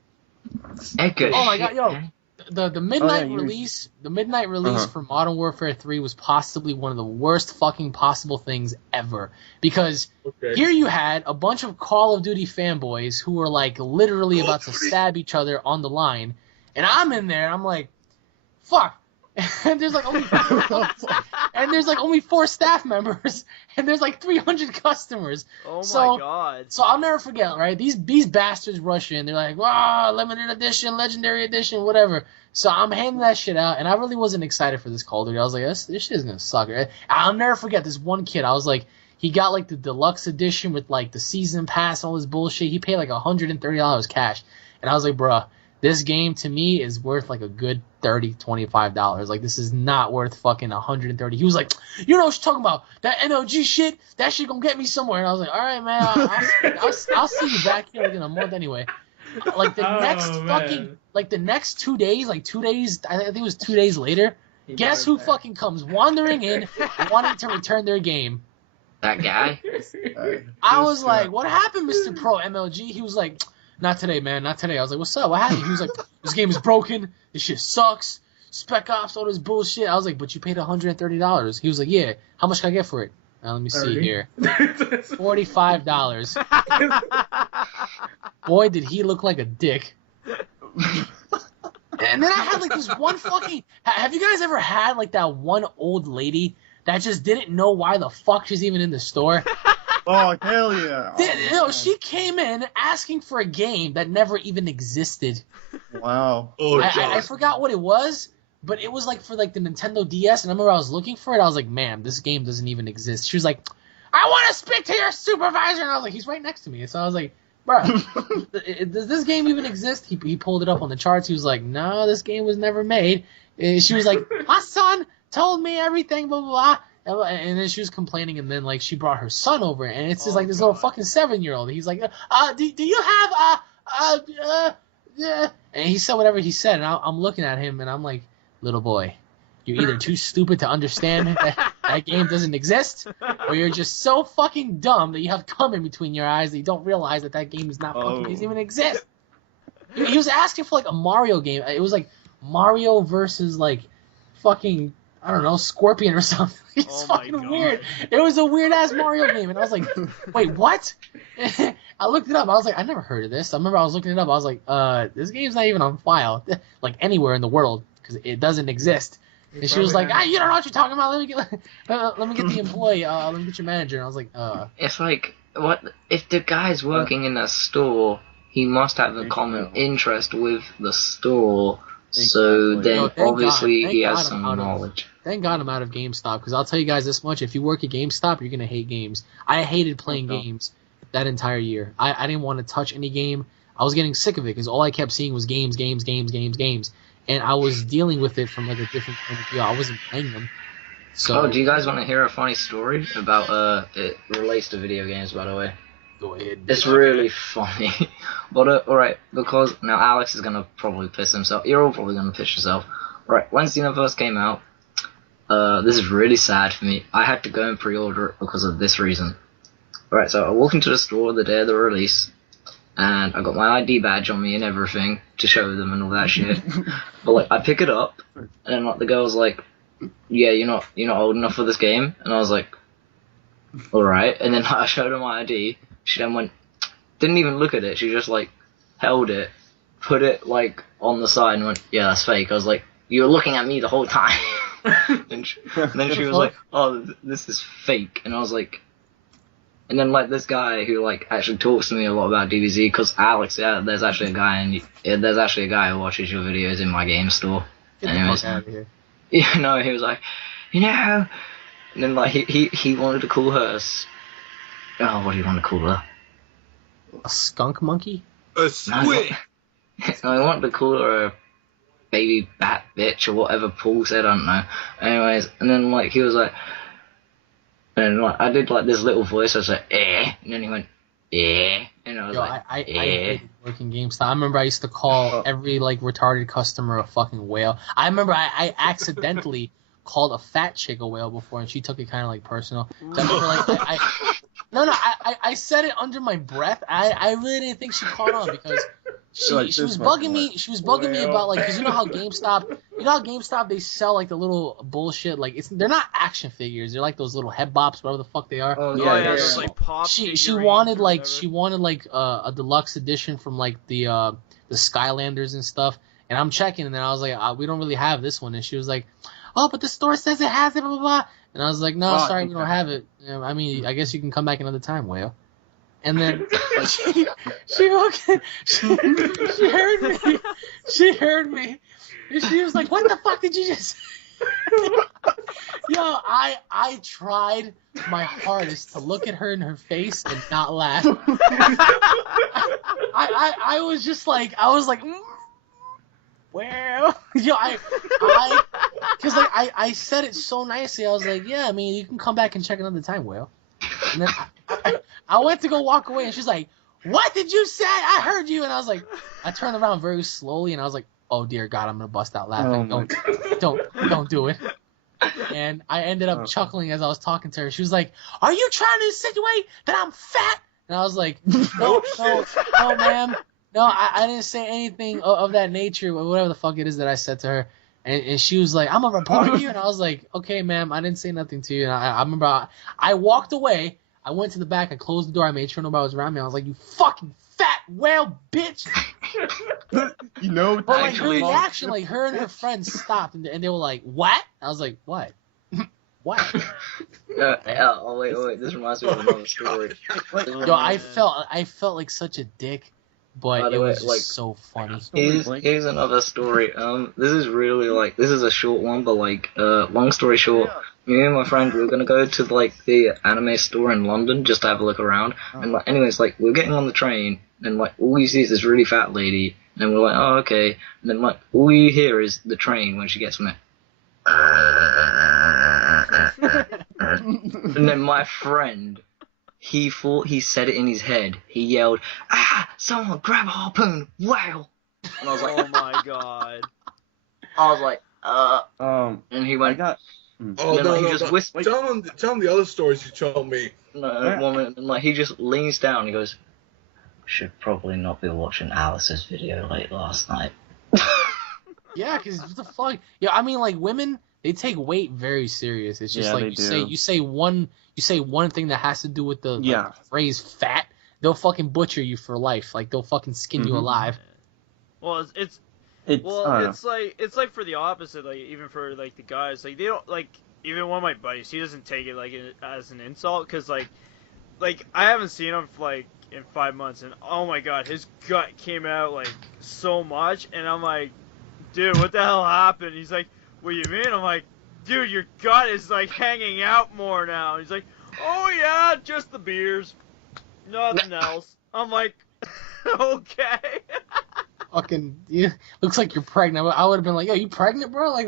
Oh my God, yo. The midnight release, Uh-huh. for Modern Warfare 3 was possibly one of the worst fucking possible things ever. Because here you had a bunch of Call of Duty fanboys who were like literally about to stab each other on the line, and I'm in there, I'm like, fuck. And there's like only 4 staff members, and there's like 300 customers. Oh my God! So I'll never forget, right? These bastards rush in. They're like, "Wow, limited edition, legendary edition, whatever." So I'm handing that shit out, and I really wasn't excited for this Call of Duty. I was like, this shit is gonna suck. Right? I'll never forget this one kid. I was like, he got like the deluxe edition with like the season pass, all this bullshit. He paid like $130 cash, and I was like, bruh, this game to me is worth like a good $30, $25. Like, this is not worth fucking $130. He was like, you know what you're talking about? That NOG shit? That shit gonna get me somewhere. And I was like, all right, man, I'll see you back here like in a month anyway. Like the next 2 days, like 2 days, I think it was 2 days later. Guess who fucking comes wandering in, wanting to return their game? That guy? I was like, what happened, Mr. Pro MLG? He was like, not today, man, not today. I was like, what's up? What happened? He was like, this game is broken. This shit sucks. Spec Ops, all this bullshit. I was like, but you paid $130. He was like, yeah. How much can I get for it? Let me see here. $45. Boy, did he look like a dick. And then I had like this one fucking... Have you guys ever had like that one old lady that just didn't know why the fuck she's even in the store? Oh, hell yeah. She came in asking for a game that never even existed. Wow. I forgot what it was, but it was like for like the Nintendo DS, and I remember I was looking for it. I was like, ma'am, this game doesn't even exist. She was like, I want to speak to your supervisor. And I was like, he's right next to me. So I was like, bro, does this game even exist? He pulled it up on the charts. He was like, no, this game was never made. And she was like, my son told me everything, blah, blah, blah. And then she was complaining, and then like she brought her son over, and it's just like this little fucking 7-year-old. He's like, do you have and he said whatever he said, and I'm looking at him, and I'm like, little boy, you're either too stupid to understand that that game doesn't exist, or you're just so fucking dumb that you have cum in between your eyes that you don't realize that that game is not fucking doesn't even exist. He was asking for like a Mario game. It was like Mario versus like fucking I don't know Scorpion or something. It's fucking weird. It was a weird ass Mario game, and I was like, wait, what? I looked it up. I was like, I never heard of this. I remember I was looking it up. I was like, this game's not even on file, like anywhere in the world, because it doesn't exist. And she was like, you don't know what you're talking about. Let me get the employee. Let me get your manager. And I was like, It's like, what if the guy's working in a store? He must have a common interest with the store. So then, obviously, he has some knowledge. Thank God I'm out of GameStop, because I'll tell you guys this much: if you work at GameStop, you're gonna hate games. I hated playing games that entire year. I didn't want to touch any game. I was getting sick of it because all I kept seeing was games, and I was dealing with it from like a different point of view. I wasn't playing them. So, do you guys want to hear a funny story about it relates to video games, by the way? Go ahead. It's really funny. But alright, because now Alex is gonna probably piss himself. You're all probably gonna piss yourself. Right, when Xeno first came out, this is really sad for me. I had to go and pre-order it because of this reason. Right, so I walk into the store the day of the release, and I got my ID badge on me and everything to show them and all that shit. But like, I pick it up, and like the girl's like, "Yeah, you're not old enough for this game," and I was like, "All right." And then I showed her my ID. She then didn't even look at it. She just like held it, put it like on the side, and went, "Yeah, that's fake." I was like, "You were looking at me the whole time." and then she was like, "Oh, this is fake," and I was like. And then, like, this guy who, like, actually talks to me a lot about DBZ, because Alex, there's actually a guy who watches your videos in my game store. Get the fuck out of here. You know, he was like, and then, like, he wanted to call her what do you want to call her? A skunk monkey? A squid! No, I wanted to call her a baby bat bitch, or whatever Paul said, I don't know. Anyways, and then, like, he was like, and like, I did like this little voice. I was like, and then he went, and I was like, I hated working GameStop. I remember I used to call every like retarded customer a fucking whale. I remember I accidentally called a fat chick a whale before, and she took it kind of like personal. So I remember like I said it under my breath. I really didn't think she caught on because she was bugging me. She was bugging me about like, because you know how GameStop they sell like the little bullshit, like they're not action figures, they're like those little head bops, whatever the fuck they are. Oh yeah, those like pop. She wanted like a deluxe edition from like the Skylanders and stuff, and I'm checking, and then I was like, we don't really have this one, and she was like, oh, but the store says it has it, blah blah blah, and I was like, no, sorry, we don't have it. I mean, I guess you can come back another time, whale. And then she heard me, and she was like, "What the fuck did you just?" Yo, I tried my hardest to look at her in her face and not laugh. I was just like, well, yo, because like I said it so nicely. I was like, yeah, I mean, you can come back and check another time, Will. And then I went to go walk away, and she's like, "What did you say? I heard you." And I was like, I turned around very slowly, and I was like, "Oh dear God, I'm gonna bust out laughing. Don't do it." And I ended up chuckling as I was talking to her. She was like, "Are you trying to insinuate that I'm fat?" And I was like, "No, ma'am. No, I didn't say anything of that nature, or whatever the fuck it is that I said to her." And she was like, "I'm a reporter here," and I was like, "Okay, ma'am, I didn't say nothing to you." And I remember I walked away. I went to the back. I closed the door. I made sure nobody was around me. I was like, "You fucking fat whale, bitch!" You know, but like her reaction, like her and her friends stopped, and they were like, "What?" I was like, "What? What?" Oh wait. This reminds me of another story. Yo, I felt like such a dick. But it was just so funny. Here's another story. This is really like, this is a short one, but like, long story short, me and my friend, we were gonna go to like the anime store in London just to have a look around. And like, anyways, like we're getting on the train, and like all you see is this really fat lady, and we're like, oh okay. And then like all you hear is the train when she gets on it. And then my friend, he thought he said it in his head. He yelled, someone grab a harpoon, wow! And I was like, oh my God. I was like, and he went, Oh, then, no, like, he no, just no. whispers. Tell him the other stories you told me. No, one minute, and, like, he just leans down and he goes, should probably not be watching Alice's video late last night. Yeah, because what the fuck? Yeah, I mean, like, women, they take weight very serious. It's just Yeah, like they do. you say one thing that has to do with the Yeah. phrase fat, they'll fucking butcher you for life. Like, they'll fucking skin you alive. Well, It's it's like for the opposite. Like even for like the guys, like they don't like even one of my buddies. He doesn't take it like as an insult because like I haven't seen him for, like in 5 months, and oh my god, his gut came out like so much, and I'm like, dude, what the hell happened? He's like, what do you mean? I'm like, dude, your gut is like hanging out more now. He's like, oh yeah, just the beers, nothing else. I'm like, okay. Fucking, yeah, looks like you're pregnant. I would have been like, yo, you pregnant, bro? Like,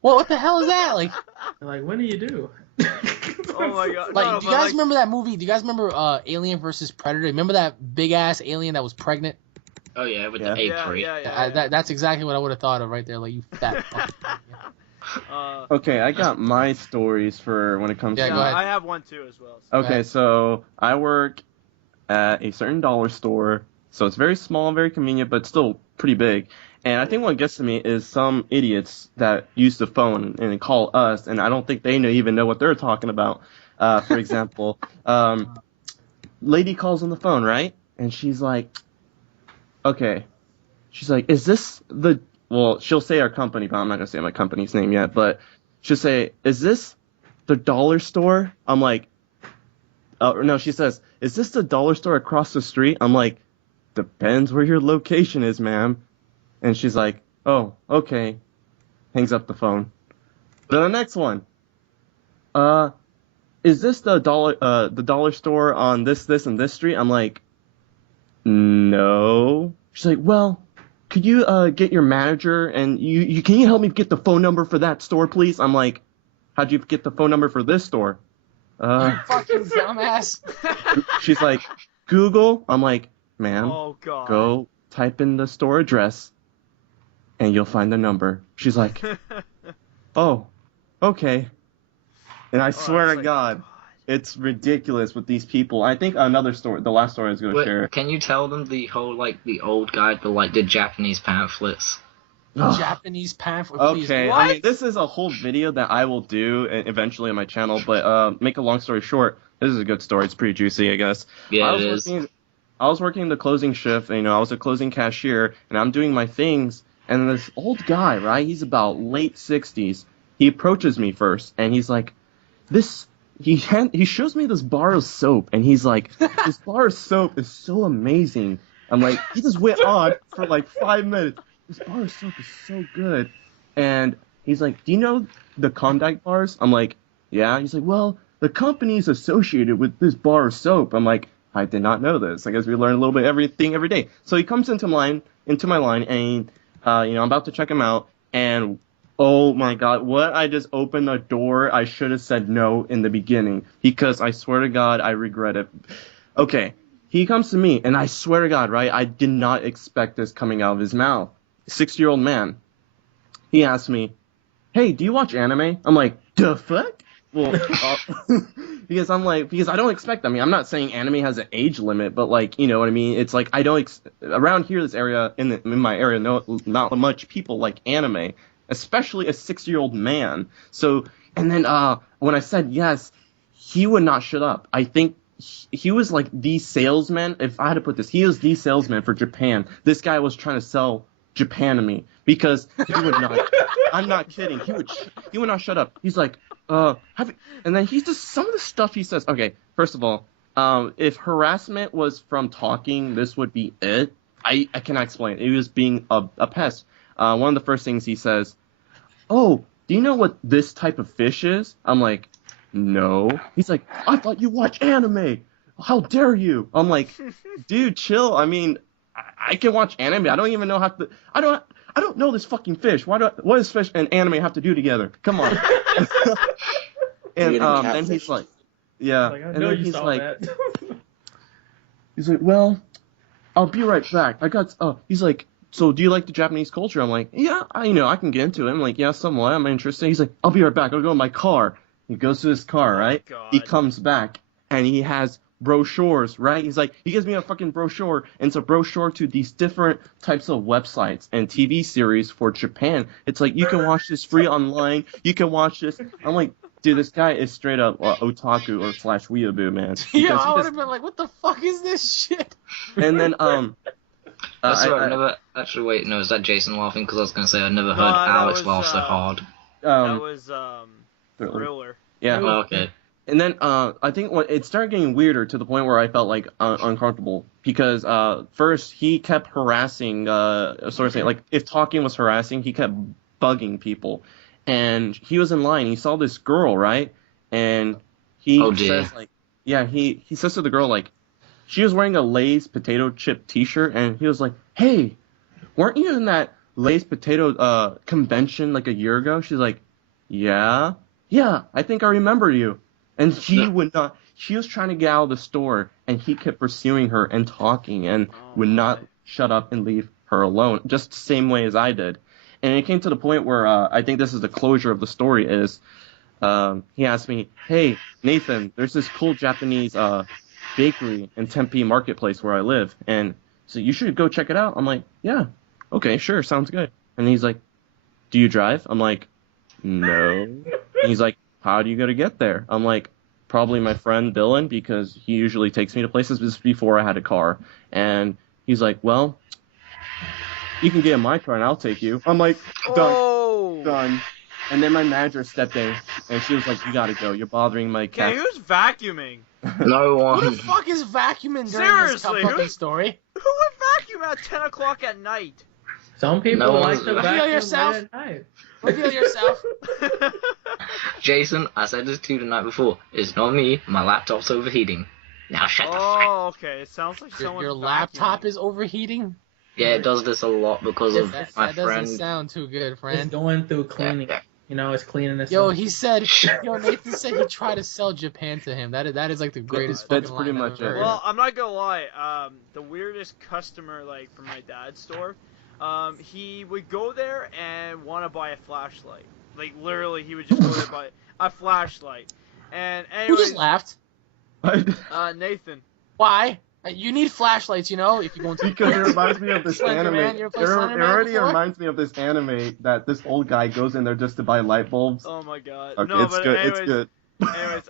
what the hell is that? Like, What do you do? Oh my god. like, No, do you guys remember that movie? Do you guys remember Alien versus Predator? Remember that big ass alien that was pregnant? Oh yeah, with Yeah. the egg Yeah, tree. yeah. That's exactly what I would have thought of right there. Like, you fat fucking. Okay, I got my stories for when it comes Yeah, to. go ahead. I have one too as well. So. Okay, so I work at a certain dollar store, so it's very small, very convenient, but still pretty big. And I think what gets to me is some idiots that use the phone and call us, and I don't think they even know what they're talking about. For example, lady calls on the phone, right? And she's like, okay. She's like, is this the... Well, she'll say our company, but I'm not going to say my company's name yet. But she'll say, is this the dollar store? I'm like, no, she says, is this the dollar store across the street? I'm like, depends where your location is, ma'am. And she's like, oh, okay. Hangs up the phone. Then the next one. Is this the dollar store on this, and this street? I'm like, no. She's like, well, could you get your manager and can you help me get the phone number for that store, please? I'm like, how'd you get the phone number for this store? You fucking dumbass. She's like, Google. I'm like, ma'am, Oh god. go type in the store address and you'll find the number. She's like, oh, okay. And I swear to like, God, it's ridiculous with these people. I think another story, the last story I was going to share. Can you tell them the whole, like, the old guy that, did Japanese pamphlets? Japanese pamphlet. Please. Okay, What? I mean, this is a whole video that I will do eventually on my channel, but make a long story short, this is a good story. It's pretty juicy, I guess. Yeah, it is. I was working the closing shift, and, I was a closing cashier, and I'm doing my things, and this old guy, right, he's about late 60s, he approaches me first, and he's like, he shows me this bar of soap, and he's like, this bar of soap is so amazing. I'm like, he just went on for like 5 minutes. This bar of soap is so good. And he's like, do you know the Klondike bars? I'm like, yeah. He's like, well, the company is associated with this bar of soap. I'm like, I did not know this. I guess we learn a little bit everything every day. So he comes into my line, and I'm about to check him out, and oh my God, what I just opened the door, I should have said no in the beginning, because I swear to God, I regret it. Okay, he comes to me, and I swear to God, right, I did not expect this coming out of his mouth. 60-year-old man. He asked me, hey, do you watch anime? I'm like, the fuck? Well, because I don't expect, I'm not saying anime has an age limit, but like, you know what I mean? It's like, around here, this area, in my area, not much people like anime, especially a 60-year-old man. So, and then when I said yes, he would not shut up. I think he was like the salesman. If I had to put this, he was the salesman for Japan. This guy was trying to sell Japan to me, because he would not. I'm not kidding. He would not shut up. He's like, and then he's just, some of the stuff he says. Okay, first of all, if harassment was from talking, this would be it. I cannot explain. He was being a pest. One of the first things he says, oh, do you know what this type of fish is? I'm like, no. He's like, I thought you watch anime. How dare you? I'm like, dude, chill. I mean, I can watch anime. I don't even know how to. I don't know this fucking fish. What does fish and anime have to do together? Come on. And then he's like, yeah. Like, I and know then you he's saw like, that. he's like, well, I'll be right back. He's like, so do you like the Japanese culture? I'm like, yeah, I can get into it. I'm like, yeah, somewhat. I'm interested. He's like, I'll be right back. I'll go in my car. He goes to his car, right? God. He comes back, and he has brochures, right? He's like, he gives me a fucking brochure, and it's a brochure to these different types of websites and TV series for Japan. It's like, you can watch this free online. You can watch this. I'm like, dude, this guy is straight up otaku or / weeaboo, man. Yeah, I would have been like, what the fuck is this shit? And then, That's right, I never... Actually, wait, no, is that Jason laughing? Because I was going to say, I never heard Alex laugh so hard. That was, Thriller. Yeah. Oh, okay. And then I think it started getting weirder to the point where I felt like uncomfortable because first he kept harassing, sort of saying, like, if talking was harassing, he kept bugging people. And he was in line, he saw this girl, right? And he says, like, yeah, he says to the girl, like, she was wearing a Lay's potato chip t-shirt, and he was like, hey, weren't you in that Lay's potato convention like a year ago? She's like, yeah, I think I remember you. And she would not, she was trying to get out of the store, and he kept pursuing her and talking and would not shut up and leave her alone, just the same way as I did. And it came to the point where I think this is the closure of the story is, he asked me, hey, Nathan, there's this cool Japanese bakery in Tempe Marketplace where I live, and so you should go check it out. I'm like, yeah, okay, sure, sounds good. And he's like, do you drive? I'm like, no. And he's like, how do you go to get there? I'm like, probably my friend Dylan, because he usually takes me to places. This is before I had a car. And he's like, well, you can get in my car and I'll take you. I'm like, done. And then my manager stepped in, and she was like, you gotta go. You're bothering my cat. Okay, who's vacuuming? No one. Who the fuck is vacuuming during Seriously, this fucking story? Who would vacuum at 10 o'clock at night? Some people like to vacuum Reveal yourself. late at night. Reveal yourself. Jason, I said this to you the night before. It's not me. My laptop's overheating. Now shut the fuck up. Oh, okay. It sounds like someone's Your laptop vacuuming. is overheating? Yeah, it does this a lot because of my That friend. doesn't sound too good, It's friend. going through cleaning. You know, it's cleaning itself. Yo, Nathan said he tried to sell Japan to him. That is like the greatest That's fucking pretty line I've much ever it. heard. Well, I'm not gonna lie. The weirdest customer, like, from my dad's store, he would go there and want to buy a flashlight. Like, literally, he would just go there and buy a flashlight. And Who anyways, just laughed? Nathan. Why? You need flashlights, you know, if you go into Because it reminds me of this Slender anime. Man, you ever played Slender It Man already before? reminds me of this anime that this old guy goes in there just to buy light bulbs. Oh my god. Okay, No, it's but good. anyways, It's good. anyways,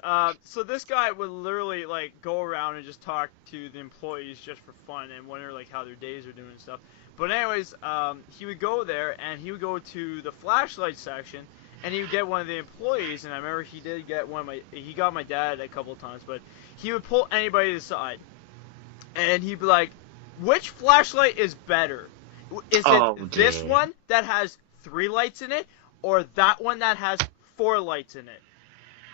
so this guy would literally, like, go around and just talk to the employees just for fun and wonder, like, how their days are doing and stuff. But anyways, he would go there and he would go to the flashlight section and he would get one of the employees, and I remember he did get he got my dad a couple of times, but he would pull anybody to the side and he'd be like, which flashlight is better? Is it this one that has 3 lights in it, or that one that has 4 lights in it?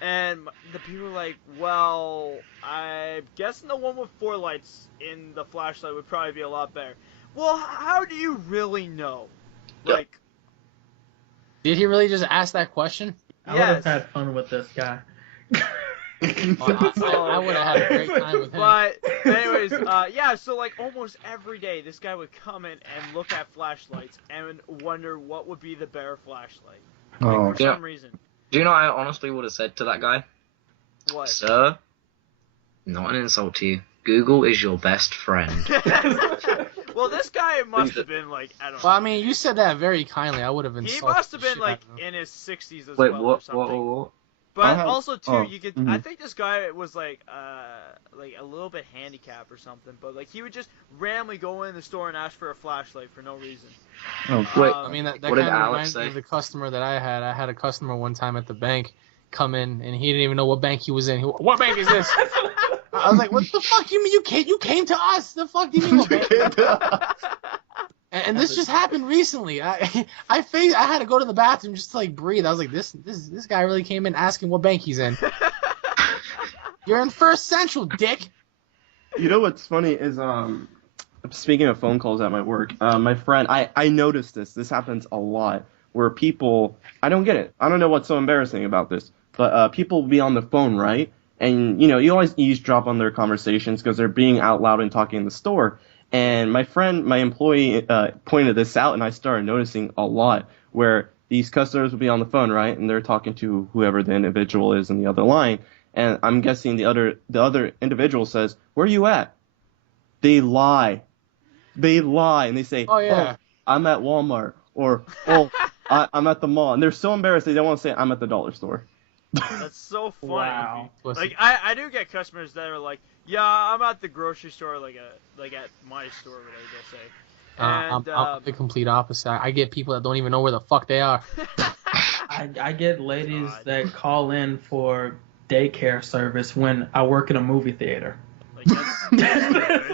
And the people were like, well, I'm guessing the one with 4 lights in the flashlight would probably be a lot better. Well, how do you really know? Like, Did he really just ask that question? I would have had fun with this guy. Well, I would have had a great time with him. but anyways, yeah, so like almost every day this guy would come in and look at flashlights and wonder what would be the better flashlight. Like, for some reason. Do you know what I honestly would have said to that guy? What? Sir, not an insult to you. Google is your best friend. Well, this guy must have been like, I don't know. Well, I mean, you said that very kindly. I would have insulted. He must have the been shit like out of him. in his 60s as Wait, well or what? something. But also too, you could. I mhm. think this guy was like a little bit handicapped or something. But like he would just randomly go in the store and ask for a flashlight for no reason. Oh, Wait, I mean, that what kind did of Alex reminds me say? of the customer that I had. I had a customer one time at the bank come in, and he didn't even know what bank he was in. What bank is this? I was like, what the fuck you mean you came to us? The fuck do you mean what bank? And this just happened recently. I had to go to the bathroom just to like breathe. I was like, this guy really came in asking what bank he's in. You're in First Central, dick. You know what's funny is speaking of phone calls at my work, my friend, I noticed this. This happens a lot where people, I don't get it. I don't know what's so embarrassing about this, but people will be on the phone, right? And you know, you always eavesdrop on their conversations because they're being out loud and talking in the store. And my employee, pointed this out, and I started noticing a lot where these customers would be on the phone, right, and they're talking to whoever the individual is in the other line, and I'm guessing the other individual says, "Where are you at?" They lie, and they say, Oh yeah. I'm at Walmart, or I'm at the mall, and they're so embarrassed they don't want to say I'm at the dollar store. That's so funny. Wow. Like I do get customers that are like, yeah, I'm at the grocery store, like at my store, what I guess say. And I'm the complete opposite. I get people that don't even know where the fuck they are. I get ladies that call in for daycare service when I work in a movie theater. Like,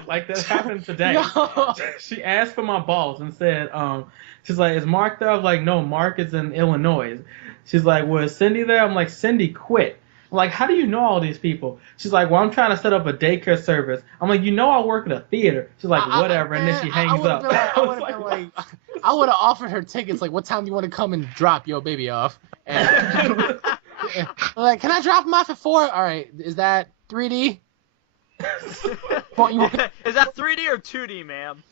Like that happened today. No. She asked for my boss and said, she's like, "Is Mark there?" I was like, "No, Mark is in Illinois." She's like, "Was Cindy there?" I'm like, "Cindy quit." I'm like, "How do you know all these people?" She's like, "Well, I'm trying to set up a daycare service." I'm like, "You know I work at a theater." She's like, "Whatever," and then she hangs up. I would have offered her tickets. Like, what time do you want to come and drop your baby off? And like, can I drop him off at 4? All right. Is that 3D? Is that 3D or 2D, ma'am?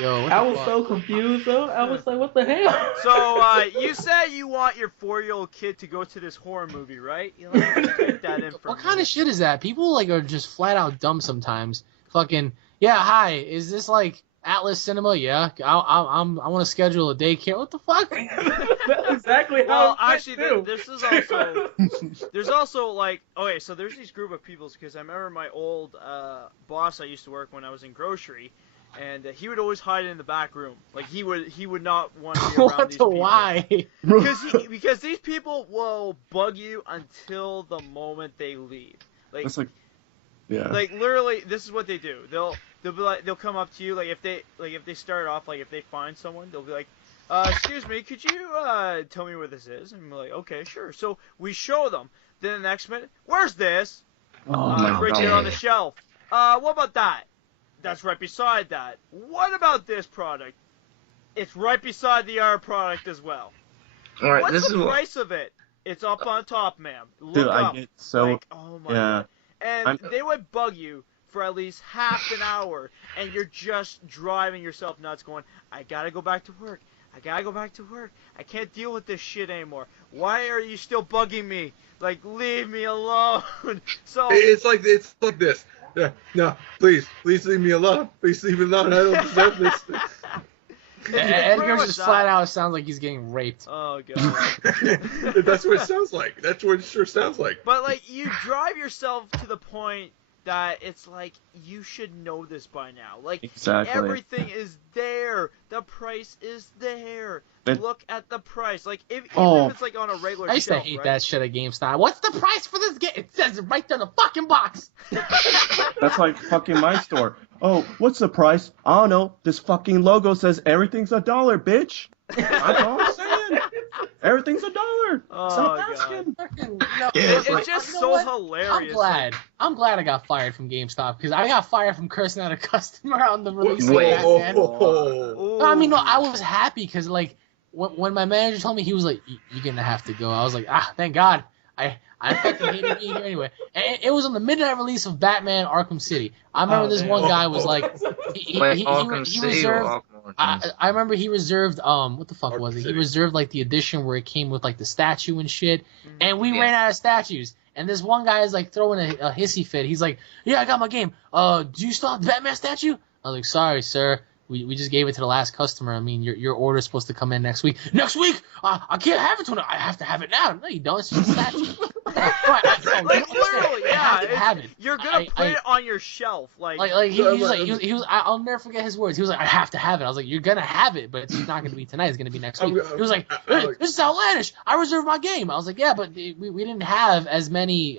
Yo, what I the was fuck? so confused though. I was like, "What the hell?" So you said you want your 4-year-old kid to go to this horror movie, right? You know, take that in What kind of shit is that? People like are just flat out dumb sometimes. Fucking yeah. Hi, is this like Atlas Cinema? Yeah. I want to schedule a daycare. What the fuck? That's exactly Well, how. actually, this is also there's also like okay, so there's these group of people because I remember my old boss I used to work when I was in grocery. And he would always hide in the back room. Like he would not want to be around these people. Why? Because these people will bug you until the moment they leave. Like That's like, yeah. like literally, this is what they do. They'll be like they'll come up to you if they start off if they find someone they'll be like, excuse me, could you tell me where this is? And we're like, okay, sure. So we show them. Then the next minute, where's this? Right there on the shelf. What about that? That's right beside that. What about this product? It's right beside the other product as well. All right, What's this the is price of it? It's up on top, ma'am. Look Dude, up. I get so like, oh my God. And I'm- they would bug you for at least half an hour, and you're just driving yourself nuts going, I gotta go back to work. I gotta go back to work. I can't deal with this shit anymore. Why are you still bugging me? Like, leave me alone. So It's like this. No, please leave me alone. Please leave me alone. I don't deserve this. Edgar just flat out sounds like he's getting raped. Oh God. That's what it sounds like. That's what it sure sounds like. But like you drive yourself to the point that it's like you should know this by now. Like Exactly. everything is there. The price is there. But- Look at the price. Like even Oh. if it's like on a regular I used to shelf, hate right? that shit at GameStop. What's the price for this game? It says it right there in the fucking box. That's like fucking my store. Oh, what's the price? I don't know. This fucking logo says everything's $1, bitch. That's all I'm saying. Everything's $1. Oh, Stop God. asking. It's just You know so what? hilarious. I'm glad I got fired from GameStop because I got fired from cursing at a customer on the release of Wait. Batman. Ooh. I mean, no, I was happy because like when my manager told me he was like, "You're gonna have to go," I was like, thank God. I fucking hated being here anyway. And it was on the midnight release of Batman Arkham City. I remember this one guy was like, he reserved. I remember he reserved what the fuck was it? He reserved like the edition where it came with like the statue and shit, and we ran out of statues. And this one guy is like throwing a hissy fit. He's like, "Yeah, I got my game. Do you still have the Batman statue?" I was like, "Sorry, sir. We just gave it to the last customer. I mean, your order's supposed to come in next week. Next week? I can't have it tonight. I have to have it now. No, you don't. It's just a statue." Like literally, yeah. it. You're gonna put it on your shelf, like he was. I'll never forget his words. He was like, "I have to have it." I was like, "You're gonna have it, but it's not gonna be tonight. It's gonna be next week." He was like, "Hey, this is outlandish. I reserved my game." I was like, "Yeah, but we didn't have as many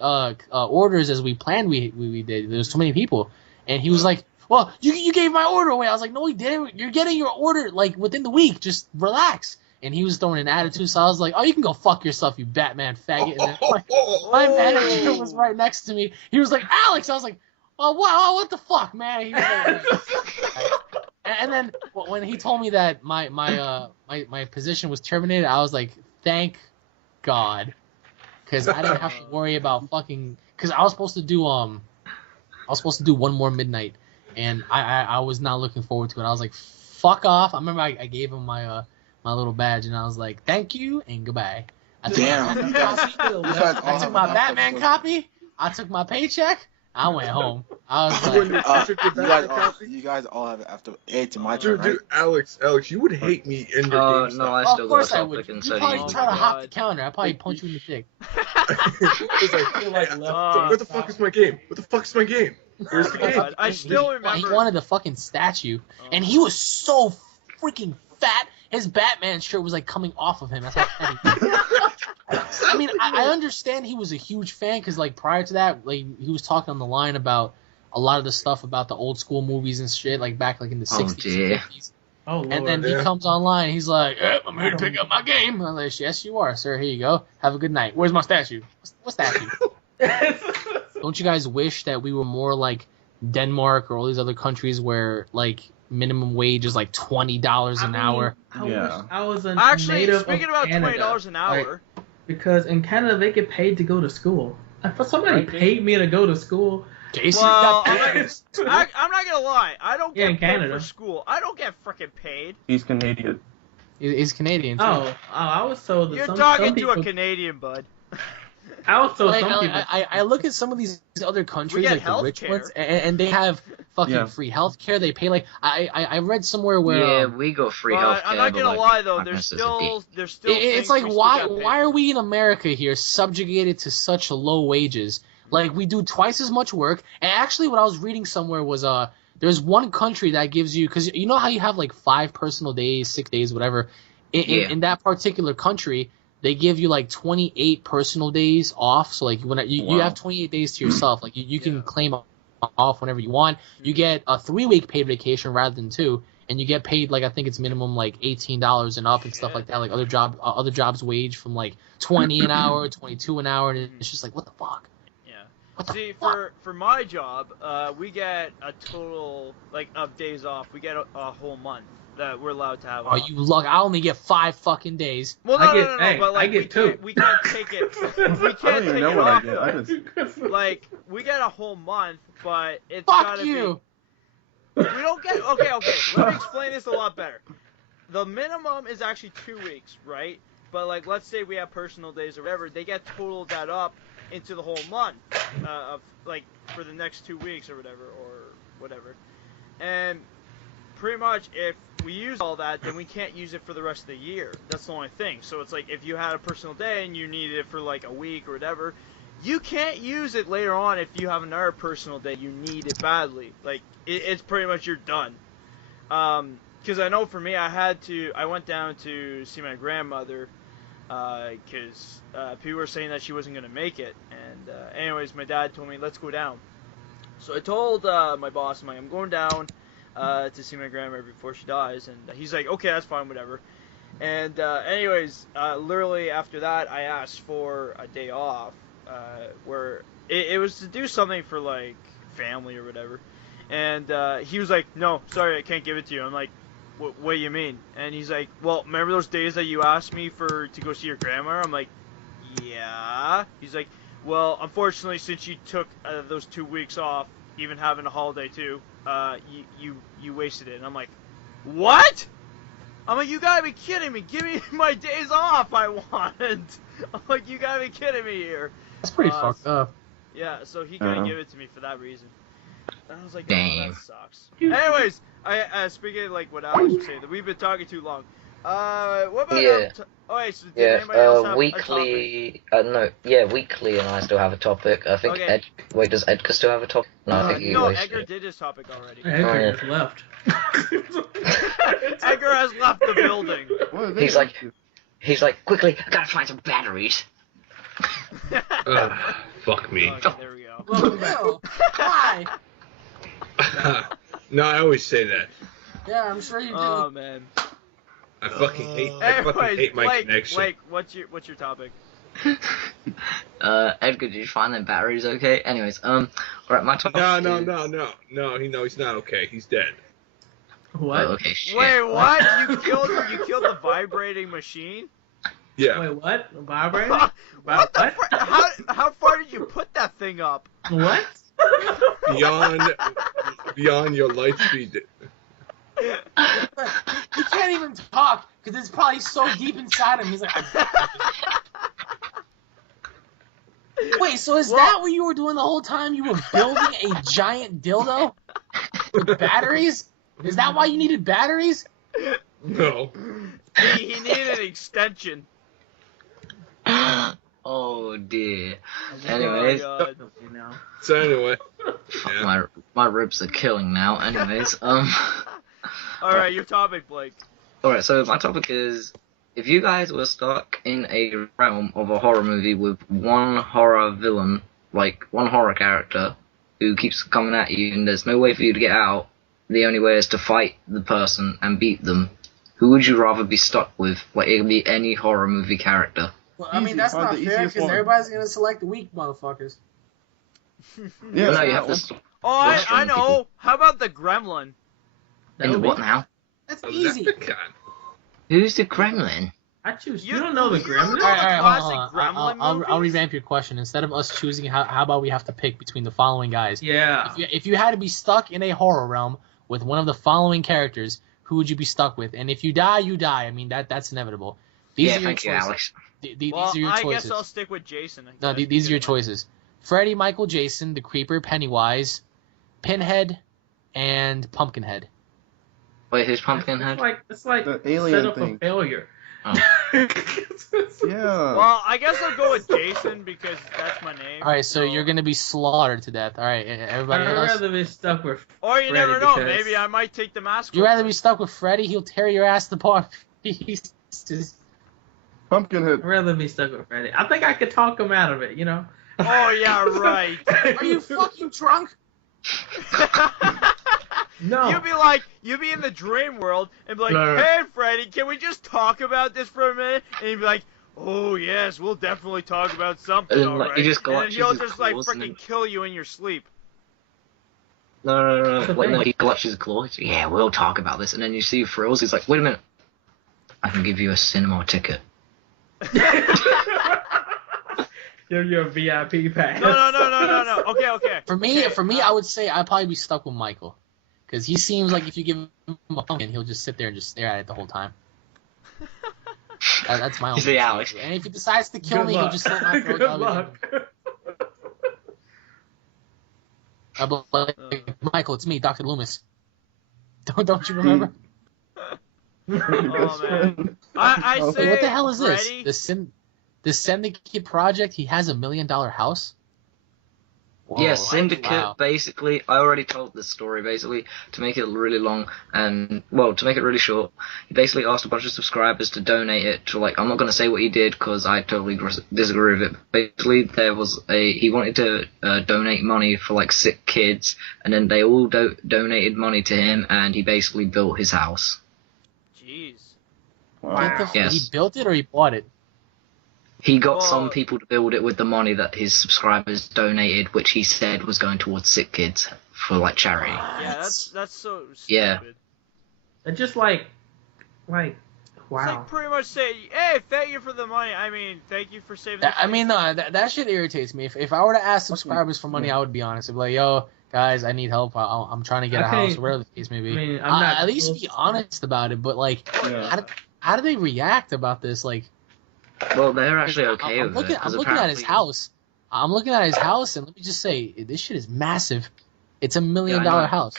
orders as we planned. We did. There was too many people." And he was like, "Well, you gave my order away." I was like, "No, we didn't. You're getting your order like within the week. Just relax." And he was throwing an attitude, so I was like, "Oh, you can go fuck yourself, you Batman faggot." And then, my manager was right next to me. He was like, "Alex," I was like, "Oh, wow, what the fuck, man?" He was like, and then when he told me that my position was terminated, I was like, "Thank God," because I didn't have to worry about fucking. Because I was supposed to do one more midnight. and I was not looking forward to it. I was like, fuck off. I remember I gave him my my little badge, and I was like, thank you and goodbye. I took Damn, my you guys I took my Batman copy. I took my paycheck. I went home. I was like, you guys all have it after. Hey, to my Dude, turn, right? Alex, you would hate me in your Oh GameStop. no, I of still got a course I would. topic and You so do probably you. try to hop the God. counter. I probably punch you in the dick. It's like, Oh, what the fuck is my game? What the fuck is my game? Where's the Oh my game? God. I still He remember. wanted the fucking statue, and he was so freaking fat. His Batman shirt was like coming off of him. That's how fat he was. I mean, I understand he was a huge fan because like prior to that, like he was talking on the line about a lot of the stuff about the old school movies and shit, like back like in the Oh, 60s dear. and 50s. Oh Lord. And then he Yeah. comes online, he's like, I'm here to pick up my game. I'm like, yes, you are, sir. Here you go. Have a good night. Where's my statue? What statue? Don't you guys wish that we were more like Denmark or all these other countries where like minimum wage is like $20 an hour? I Yeah. wish I was a Actually, native speaking of about Canada, $20 an hour, because in Canada they get paid to go to school. If somebody Right. paid me to go to school, Casey well, got paid. I'm not gonna lie. I don't Yeah, get in paid Canada. for school. I don't get freaking paid. He's Canadian. He's Canadian too. I was told that You're some talking to people, a Canadian, bud. I was told Like, some people. I look at some of these other countries, get like the rich healthcare. ones, and they have fucking Yeah. free healthcare. They pay like I read somewhere where Yeah, we got free healthcare. But I'm not gonna lie though. my There's parents doesn't still it's things like we still why get paid are for. we in America here subjugated to such low wages? Like we do twice as much work. And actually, what I was reading somewhere was there's one country that gives you, because you know how you have like 5 personal days, 6 days, whatever. Yeah. In that particular country, they give you like 28 personal days off. So like when you Wow. have 28 days to yourself, like you can Yeah. claim off whenever you want. You get a 3-week paid vacation rather than 2, and you get paid like I think it's minimum like $18 and up and stuff Shit. like that. Like other jobs wage from like 20 an hour, 22 an hour, and it's just like what the fuck. Yeah. What the See, fuck? for my job, we get a total like of days off. We get a whole month that we're allowed to have Oh, off. you luck! I only get 5 fucking days. Well, I no, get- no, no, hey, but like I get 2. we can't take it. We I can't don't take even know it what I off. get. I though. just Like we get a whole month, but it's Fuck gotta you. be. We don't get. Okay. Let me explain this a lot better. The minimum is actually 2 weeks, right? But like, let's say we have personal days or whatever, they get totaled that up into the whole month of like for the next 2 weeks or whatever. And pretty much, if we use all that, then we can't use it for the rest of the year. That's the only thing. So it's like if you had a personal day and you needed it for like a week or whatever, you can't use it later on if you have another personal day you need it badly. Like it's pretty much you're done. Because I know for me, I went down to see my grandmother because people were saying that she wasn't gonna make it. And anyways, my dad told me let's go down. So I told my boss, I'm going down to see my grandmother before she dies, and he's like, okay, that's fine, whatever. And anyways, literally after that, I asked for a day off, where it was to do something for like family or whatever. And he was like, no, sorry, I can't give it to you. I'm like, what do you mean? And he's like, well, remember those days that you asked me to go see your grandma? I'm like, yeah. He's like, well, unfortunately, since you took those 2 weeks off, even having a holiday too, you wasted it. And I'm like, what? I'm like, you gotta be kidding me. Give me my days off I want. I'm like, you gotta be kidding me here. That's pretty fucked up. Yeah, so he couldn't Uh-huh. give it to me for that reason. And I was like, Damn. oh, that sucks. Anyways, speaking of like what Alex was saying, that we've been talking too long. What about Yeah. oh wait, so did Yeah, anybody else have a topic? weekly, and I still have a topic. I think Okay. Wait, does Edgar still have a topic? No, I think he No, wasted Edgar it. did his topic already. Edgar yeah. just left. Edgar has left the building. what are they He's like- up to? He's like, quickly, I gotta find some batteries. Ugh, fuck me. Okay, there we go. Welcome back. Hi. No, I always say that. Yeah, I'm sure you do. Oh man. I fucking hate Anyways, my Blake, connection. Blake, what's your topic? Edgar, did you find them batteries okay? Anyways, alright, my topic No, he's not okay. He's dead. What? Oh, okay, shit. Wait, what? You killed the vibrating machine? Yeah. Wait, what? Vibrating? What the What? how far did you put that thing up? What? Beyond beyond your light speed. He can't even talk because it's probably so deep inside him. He's like, wait, so is that what you were doing the whole time? You were building a giant dildo with batteries? Is that why you needed batteries? No. He needed an extension. Oh dear. Oh Anyways, my God. So anyway, yeah. my ribs are killing now. Anyways, Alright, your topic, Blake. Alright, so my topic is, if you guys were stuck in a realm of a horror movie with one horror villain, like one horror character, who keeps coming at you and there's no way for you to get out, the only way is to fight the person and beat them, who would you rather be stuck with? Like, it could be any horror movie character. Well, I mean, that's not fair because everybody's going to select the weak motherfuckers. Yeah, Well, no, you have to... Oh, Which I one, know. people? How about the gremlin? In the what now? That's Oh, easy. Leprechaun. Who's the gremlin? I choose. You don't know the gremlin? know- Alright, classic hold on. Gremlin I'll movies? revamp your question. Instead of us choosing, how about we have to pick between the following guys? Yeah. If you had to be stuck in a horror realm with one of the following characters, who would you be stuck with? And if you die, you die. I mean, that's inevitable. These Yeah, are your thank you, choices. Alex. These Well, are your I choices. guess I'll stick with Jason. No, these are your choices. Freddy, Michael, Jason, the Creeper, Pennywise, Pinhead, and Pumpkinhead. Wait, who's Pumpkinhead? It's like The alien set up thing. a failure. Oh. Yeah. Well, I guess I'll go with Jason because that's my name. All right, so you're gonna be slaughtered to death. All right, everybody I'd else. rather be stuck with. Or you Freddy never know. because- Maybe I might take the mask. You'd rather be stuck with Freddy? He'll tear your ass apart. Pieces. Pumpkinhead. I'd rather be stuck with Freddy. I think I could talk him out of it, you know? Oh yeah, right. Are you fucking drunk? No. You'd be in the dream world and be like, No. hey Freddy, can we just talk about this for a minute? And he'd be like, oh yes, we'll definitely talk about something, And then, like, alright. he just And then clutches he'll his just like claws and freaking then- kill you in your sleep. No. That's the Like, no, thing. he clutches his claws. Yeah, we'll talk about this. And then you see Frills, he's like, wait a minute. I can give you a cinema ticket. You're a VIP pass. No. Okay. For me, Okay, I would say I'd probably be stuck with Michael, because he seems like if you give him a pumpkin, he'll just sit there and just stare at it the whole time. That's my own. You see, Alex. And if he decides to kill Good me, he'll luck. just slit my throat. Good I'll be luck. like, Michael, it's me, Dr. Loomis. Don't you remember? Oh man. I Wait, say what the hell is Freddy. this? The Syndicate project? He has $1 million house? Whoa, Yeah, Syndicate, wow. basically, I already told this story, basically, to make it really long, and, well, to make it really short, he basically asked a bunch of subscribers to donate it to, like, I'm not going to say what he did, because I totally disagree with it. Basically, he wanted to donate money for, like, sick kids, and then they all donated money to him, and he basically built his house. Jeez. What the Yes. He built it or he bought it? He got Well- some people to build it with the money that his subscribers donated, which he said was going towards sick kids for, like, charity. Yeah, that's so stupid. Yeah. It's just like, wow. It's like pretty much say, hey, thank you for the money. I mean, thank you for saving the I mean, no, that shit irritates me. If I were to ask subscribers for money, I would be honest. I'd be like, yo, guys, I need help. I'm trying to get a Okay. house, or whatever the case may be. I mean, I'm not At least close be to- honest about it. But, like, Yeah. how do they react about this? Like, Well, they're actually okay I'm with it. I'm looking at his house. I'm looking at his house, and let me just say, this shit is massive. It's $1 million know. house.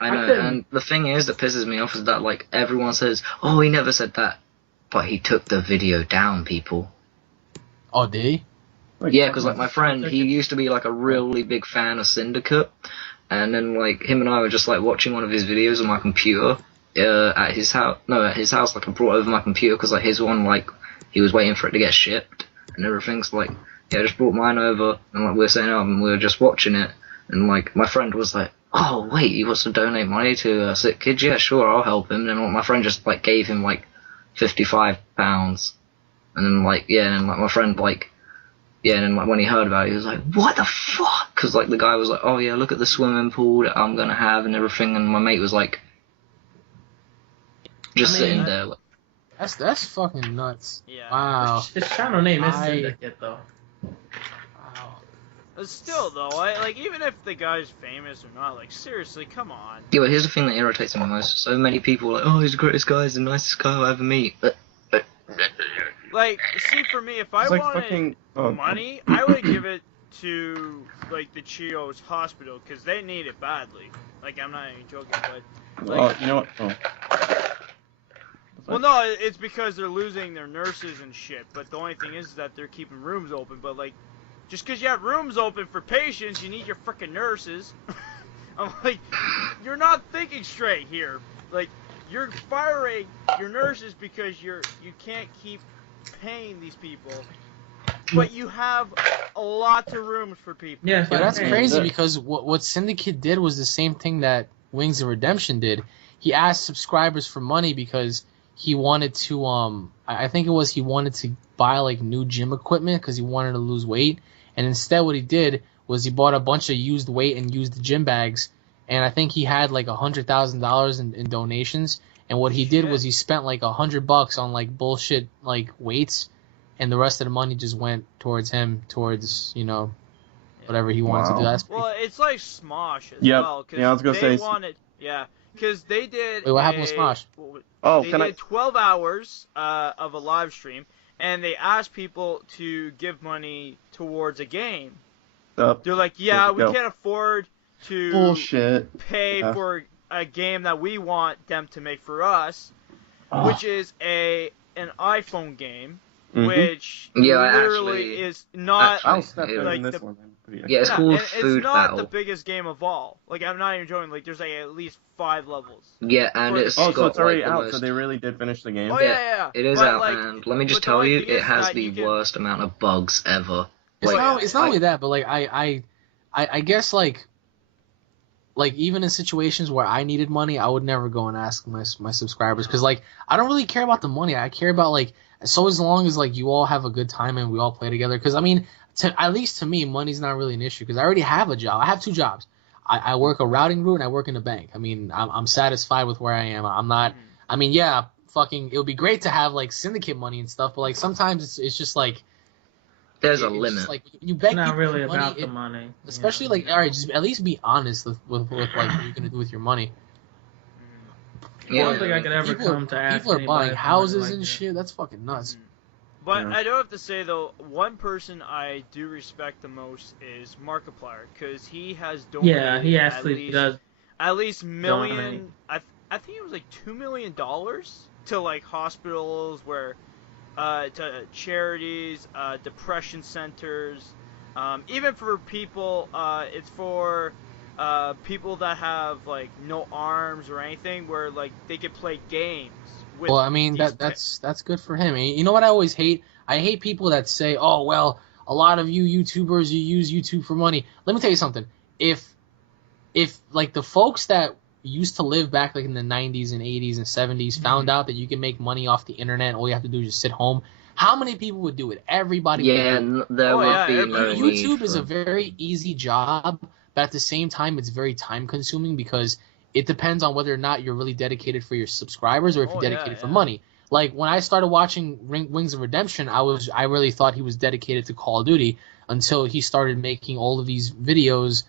I know, and the thing is that pisses me off is that, like, everyone says, oh, he never said that. But he took the video down, people. Oh, did he? Yeah, because, like, my friend, he used to be, like, a really big fan of Syndicate. And then, like, him and I were just, like, watching one of his videos on my computer at his house. No, at his house, like, I brought over my computer because, like, his one, like, he was waiting for it to get shipped and everything. So, like, yeah, I just brought mine over and, like, we were setting up and we were just watching it. And, like, my friend was like, oh, wait, he wants to donate money to a sick kid? Yeah, sure, I'll help him. And then, like, my friend just, like, gave him, like, £55. And then, like, yeah, and then, like, my friend, like, yeah, and then, like, when he heard about it, he was like, what the fuck? Because, like, the guy was like, oh, yeah, look at the swimming pool that I'm going to have and everything. And my mate was like, just sitting there. Like, That's fucking nuts. Yeah. Wow. His channel name is I- Syndicate, though. Wow. Still though, like even if the guy's famous or not, like seriously, come on. Yeah, but here's the thing that irritates me the most. So many people are like, oh, he's the greatest guy, he's the nicest guy I'll ever meet. Like, see, for me, if I It's like wanted fucking money, I would give it to like the Chios Hospital because they need it badly. Like, I'm not even joking, but like, you know what? Oh. well, no, it's because they're losing their nurses and shit. But the only thing is that they're keeping rooms open. But like, just because you have rooms open for patients, you need your frickin' nurses. I'm like, you're not thinking straight here. Like, you're firing your nurses because you can't keep paying these people, but you have a lot of rooms for people. Yeah, Yeah, that's Hey, crazy look. because what Syndicate did was the same thing that Wings of Redemption did. He asked subscribers for money because he wanted to I think it was he wanted to buy like new gym equipment because he wanted to lose weight, and instead what he did was he bought a bunch of used weight and used gym bags, and I think he had like $100,000 in donations. And what he did was he spent like $100 on like bullshit like weights, and the rest of the money just went towards him, towards whatever he wanted to do. Wow. That's pretty Well, it's like Smosh as Yep. well. Cause Yeah, I was gonna they say- wanted, because they did. Wait, what happened with Smosh? Oh, they can did I? 12 hours of a live stream, and they asked people to give money towards a game. They're like, yeah, we Go. can't afford to Bullshit. pay Yeah. for a game that we want them to make for us, Oh. which is an iPhone game, Mhm. which Yeah, literally actually- is not. I'll step in like this the- one. Then. Yeah, it's called and Food it's not Battle. the biggest game of all. Like, I'm not even joking. Like, there's like at least 5 levels. Yeah, and it's Oh, got so it's already like the out. most... So they really did finish the game. Oh Yeah, yeah. It is But, out, like, and let me just but the tell only you, thing it is has that the you can- worst amount of bugs ever. It's Like, not. It's not I- only that, but like I guess like even in situations where I needed money, I would never go and ask my subscribers because like I don't really care about the money. I care about like so as long as like you all have a good time and we all play together. Because I mean, at least to me, money's not really an issue because I already have a job. I have 2 jobs. I work a routing route and I work in a bank. I mean, I'm satisfied with where I am. I'm not. I mean, yeah, fucking. It would be great to have like syndicate money and stuff, but like sometimes it's just like. There's a It's limit. just like you beg It's not people really for money, about the money. especially like all right, just at least be honest with like what you're gonna do with your money. I don't think I yeah, could ever People, come to ask people are anybody buying for money houses like and that. shit. That's fucking nuts. But Yeah. I do have to say though, one person I do respect the most is Markiplier, because he has donated Yeah, he actually does. at least donate. million. I think it was like $2 million to like hospitals, where to charities, depression centers, even for people. It's for people that have like no arms or anything, where like they could play games. With Well, I mean these that's good for him. And you know what I always hate? I hate people that say, "Oh, well, a lot of you YouTubers you use YouTube for money." Let me tell you something. If like the folks that used to live back like in the 90s and 80s and 70s found out that you can make money off the internet and all you have to do is just sit home, how many people would do it? Everybody would do it. Yeah, there Oh, would yeah, be no everybody- need YouTube is for- a very easy job, but at the same time, it's very time consuming because it depends on whether or not you're really dedicated for your subscribers or if Oh, you're yeah, dedicated for yeah. money. Like when I started watching Wings of Redemption, I really thought he was dedicated to Call of Duty until he started making all of these videos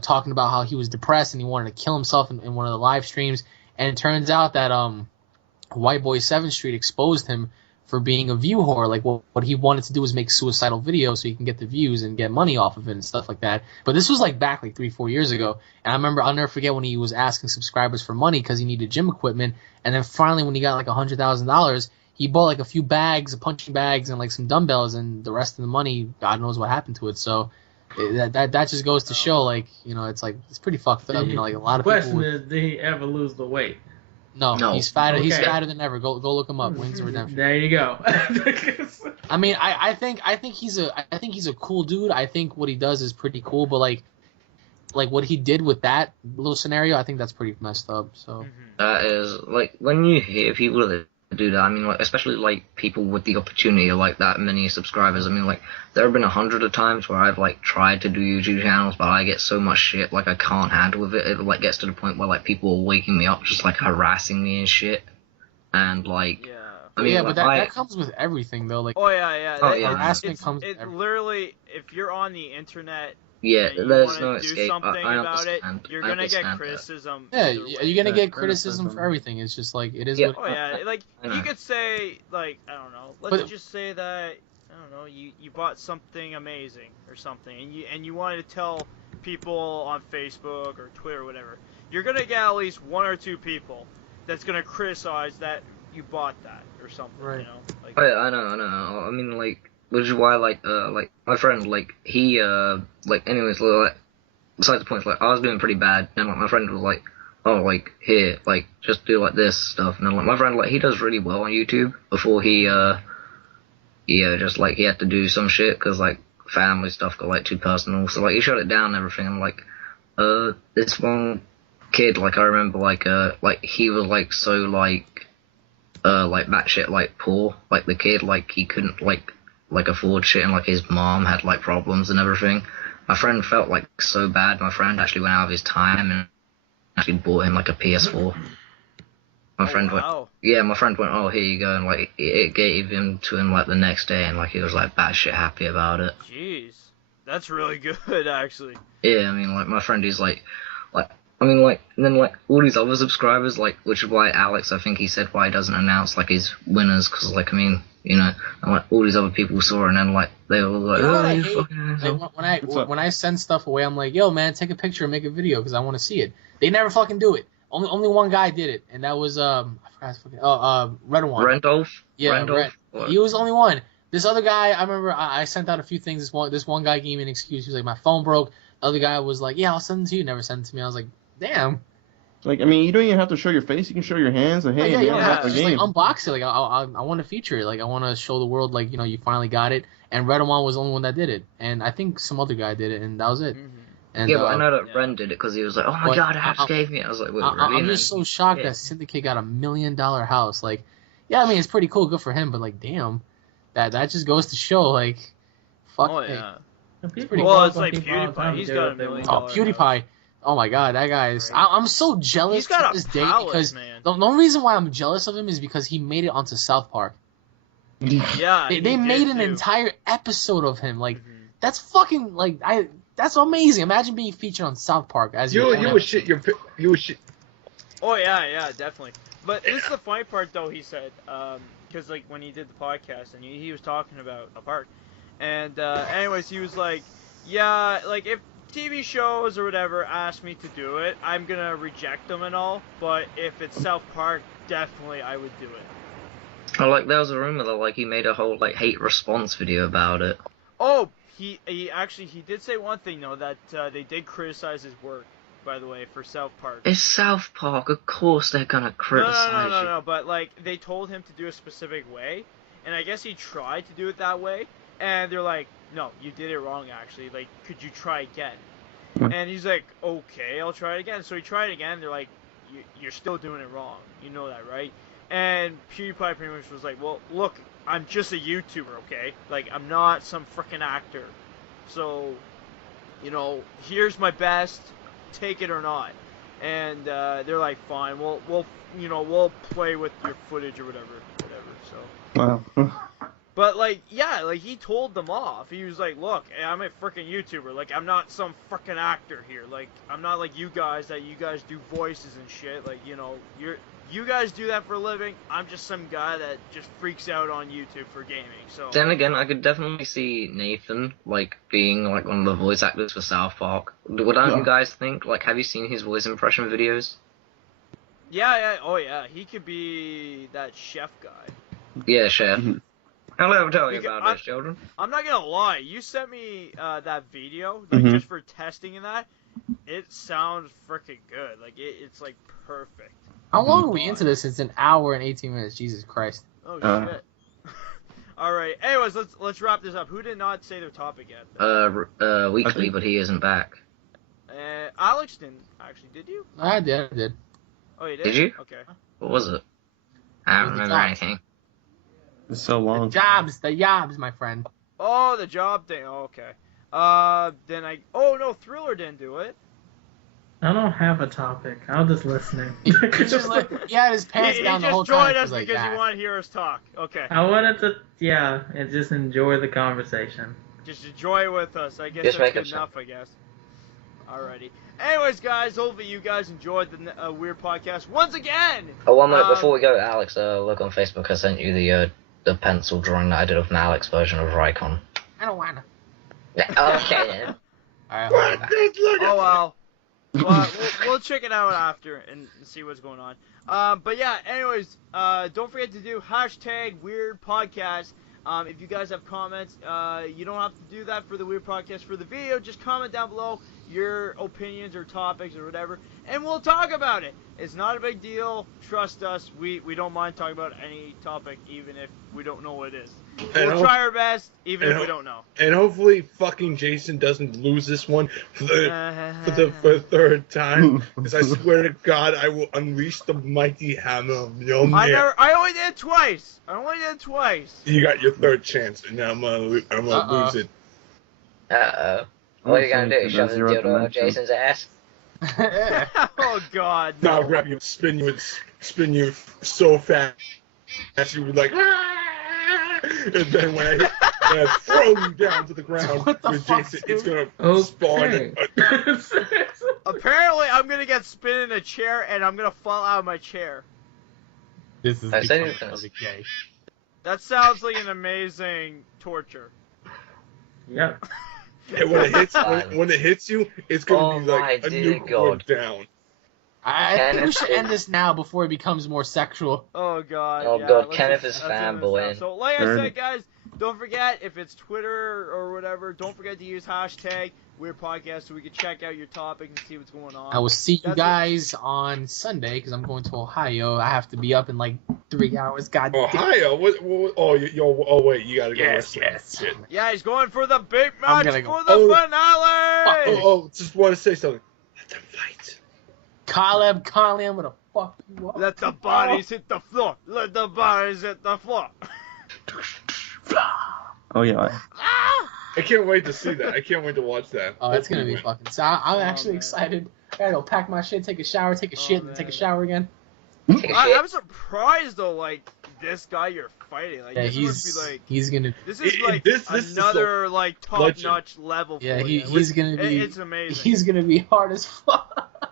talking about how he was depressed and he wanted to kill himself in one of the live streams. And it turns out that White Boy 7th Street exposed him for being a view whore. Like what he wanted to do was make suicidal videos so he can get the views and get money off of it and stuff like that. But this was like back like 3-4 years ago. And I remember I'll never forget when he was asking subscribers for money because he needed gym equipment. And then finally when he got like $100,000, he bought like a few bags, punching bags, and like some dumbbells, and the rest of the money, God knows what happened to it. So that just goes to show, like, you know, it's like it's pretty fucked up. You know, like a lot of The people. question is, did he ever lose the weight? No. He's fatter. He's Okay. fatter than ever. Go look him up. Wings of Redemption. There you go. I mean, I think he's a cool dude. I think what he does is pretty cool, but like what he did with that little scenario, I think that's pretty messed up. So That is, like, when you hear people that do that, I mean, like, especially, like, people with the opportunity of, like, that many subscribers, I mean, like, there have been 100 of times where I've, like, tried to do YouTube channels, but I get so much shit, like, I can't handle with it. It, like, gets to the point where, like, people are waking me up, just, like, harassing me and shit. And, like, Yeah. I mean, yeah, like, but that comes with everything though. Like Oh yeah. Oh, yeah. harassment It's comes with it everything. literally, if you're on the internet Yeah, and you there's want no to do escape. something I about it, understand. you're I gonna get understand that. criticism. Yeah, either way. you're gonna Yeah, get criticism for criticism. everything. It's just like it is. Yeah. What, Oh yeah, like I know. you could say like I don't know. Let's But- just say that I don't know. You bought something amazing or something, and you wanted to tell people on Facebook or Twitter or whatever. You're gonna get at least one or two people that's gonna criticize that you bought that or something. Right. You know. Like, Oh, yeah, I know. I mean, like, which is why, like my friend, like, he, like, anyways, like, besides the point, like, I was doing pretty bad, and, like, my friend was like, oh, like, here, like, just do, like, this stuff, and then, like, my friend, like, he does really well on YouTube before he, just, like, he had to do some shit, because, like, family stuff got, like, too personal, so, like, he shut it down and everything, and, like, this one kid, like, I remember, like, he was, like, so, like batshit, like, poor, like, the kid, like, he couldn't, like, afford shit, and, like, his mom had, like, problems and everything. My friend felt, like, so bad. My friend actually went out of his time and actually bought him, like, a PS4. My friend went, wow. yeah, my friend went, oh, here you go, and, like, it gave him to him, like, the next day, and, like, he was, like, batshit happy about it. Jeez, that's really good actually. Yeah, I mean, like, my friend is, like, I mean, like, and then, like, all these other subscribers, like, which is why Alex, I think he said why he doesn't announce, like, his winners, because, like, I mean, you know, and, like, all these other people saw it, and then, like, they were like, You know what oh, I you hate? fucking asshole. Like, What's up? when I send stuff away, I'm like, yo, man, take a picture and make a video because I want to see it. They never fucking do it. Only one guy did it, and that was I forgot his fucking Red one. Randolph? Yeah, Randolph? Red. He was the only one. This other guy, I remember I sent out a few things. This one guy gave me an excuse. He was like, my phone broke. The other guy was like, yeah, I'll send it to you. Never sent it to me. I was like, damn. Like, I mean, you don't even have to show your face. You can show your hands. Like, hey, yeah, man, you I don't got have to the just like game. unbox it. Like I want to feature it. Like I want to show the world like you finally got it. And Red One was the only one that did it. And I think some other guy did it, and that was it. Mhm. And Yeah, but I know that yeah. Ren did it because he was like, oh my But god, Alex I- gave me it. I was like, wait, really? I'm And just then- so shocked yeah. that Syndicate got $1 million house. Like, yeah, I mean it's pretty cool, good for him. But like, damn, that just goes to show like, fuck. Oh hey. yeah. People Well, walk it's on like people all the time PewDiePie. He's to do got what $1 they million. want. Oh, PewDiePie. Oh my god, that guy's. Right. I'm so jealous He's got to a this day palette, because man. the only reason why I'm jealous of him is because he made it onto South Park. Yeah. They he made did an too. entire episode of him. Like Mhm. that's fucking like That's amazing. Imagine being featured on South Park as You your would shit you would shit. Oh yeah, definitely. But this is the funny part, though. He said, because like when he did the podcast and he was talking about a park, and anyways, he was like, yeah, like if TV shows or whatever ask me to do it, I'm gonna reject them and all. But if it's South Park, definitely I would do it. Oh, like, there was a rumor that, like, he made a whole, like, hate response video about it. Oh, he did say one thing though, that they did criticize his work, by the way, for South Park. It's South Park, of course they're gonna criticize you. No, but like they told him to do a specific way, and I guess he tried to do it that way, and they're like, no, you did it wrong actually, like, could you try again? And he's like, okay, I'll try it again. So he tried again, they're like, you're still doing it wrong, you know that, right? And PewDiePie pretty much was like, well, look, I'm just a YouTuber, okay? Like, I'm not some frickin' actor. So, here's my best, take it or not. And they're like, fine, we'll play with your footage or whatever. So, Wow. but like, yeah, like he told them off. He was like, look, I'm a frickin' YouTuber. Like, I'm not some frickin' actor here. Like, I'm not like you guys that you guys do voices and shit. Like, you guys do that for a living. I'm just some guy that just freaks out on YouTube for gaming. So Then again, I could definitely see Nathan, like, being, like, one of the voice actors for South Park. What don't you guys think? Like, have you seen his voice impression videos? yeah, oh yeah, he could be that chef guy. Yeah, Chef. Mhm. I'll never tell you Because about this, children. I'm not gonna lie, you sent me that video, like Mhm. just for testing and that. It sounds freaking good. Like it's like perfect. How long are we into this? It's an hour and 18 minutes. Jesus Christ. Oh Uh. shit. All right. Anyways, let's wrap this up. Who did not say their topic yet? Weekly, but he isn't back. Alex didn't actually. Did you? I did. Oh, you did. Did you? Okay. What was it? I don't It was remember the anything. It's so The long. jobs, my friend. Oh, the job thing. Oh, okay. Then Oh no, Thriller didn't do it. I don't have a topic. I was just listening. He had his pants He down the just whole time. joined It us was like because that. he wanted to hear us talk. Okay. I wanted to, and just enjoy the conversation. Just enjoy it with us. I guess Just that's make good it enough, I guess. Alrighty. Anyways, guys, hopefully you guys enjoyed the Weird Podcast once again. Oh, one minute before we go, Alex. Look on Facebook. I sent you the pencil drawing that I did of an Alex version of Raycon. I don't wanna. Yeah, okay then. Alright, Oh well. Well, we'll check it out after and see what's going on. But yeah, anyways, don't forget to do #WeirdPodcast. If you guys have comments, you don't have to do that for the Weird Podcast for the video. Just comment down below your opinions or topics or whatever, and we'll talk about it. It's not a big deal. Trust us. We don't mind talking about any topic, even if we don't know what it is. We'll try our best, even if we don't know. And hopefully fucking Jason doesn't lose this one for the third time. Because I swear to God, I will unleash the mighty hammer of Mjolnir. I only did it twice. You got your third chance, and now I'm gonna lose it. Uh-oh. What are you gonna do? Shove the Zero dildo up dimension. Jason's ass? Oh God. Now I'll grab you and spin you so fast that you would like. And then when I throw you down to the ground What the with fuck, Jason, dude? it's gonna Okay. spawn. Apparently, I'm gonna get spin in a chair, and I'm gonna fall out of my chair. This is I said becoming it was- really gay. That sounds like an amazing torture. Yeah. And when it hits you, it's gonna be like my a dear nuke God. going down. I think we Kenneth should is- end this now before it becomes more sexual. Oh God. Oh, yeah, God, let's Kenneth just- is let's end this fanboying. now. So, like I Sure. said, guys, don't forget if it's Twitter or whatever, don't forget to use #Weird Podcast so we can check out your topic and see what's going on. I will see you That's guys on Sunday because I'm going to Ohio. I have to be up in like 3 hours. God damn. Ohio? Oh wait, you gotta go. Yes, wrestling. yes. Shit. Yeah, he's going for the big I'm match gonna go. for the Oh. finale. Just want to say something. Let them fight. Caleb Conley, I'm gonna fuck you up. Let the bodies hit the floor. Let the bodies hit the floor. Oh yeah. I can't wait to see that. I can't wait to watch that. Oh, it's gonna be Hopefully fucking. So I'm Oh, actually man. excited. I gotta go pack my shit, take a shower, take a shit, and take a man. shower again. Take a shit. I'm surprised though, like this guy you're fighting, like Yeah, this must be like he's gonna. this is It- like this is another like top legend. notch level. Yeah, for you. he's gonna be. It's amazing. He's gonna be hard as fuck.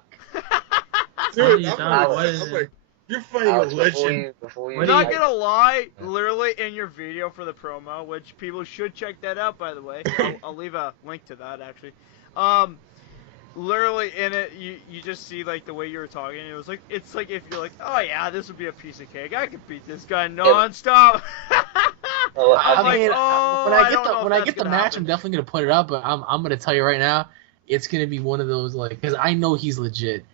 Dude, you I'm done? like, What is I'm it? like, you're fighting Alex, a before legend. you What do Not you- gonna lie, literally in your video for the promo, which people should check that out by the way. I'll leave a link to that actually. Literally in it, you just see like the way you were talking. It was like it's like if you're like, oh yeah, this would be a piece of cake. I could beat this guy nonstop. Oh, I'm I like, mean, oh, when I I don't know get if when I that's get the gonna match, happen. I'm definitely gonna put it up. But I'm gonna tell you right now, it's gonna be one of those like because I know he's legit,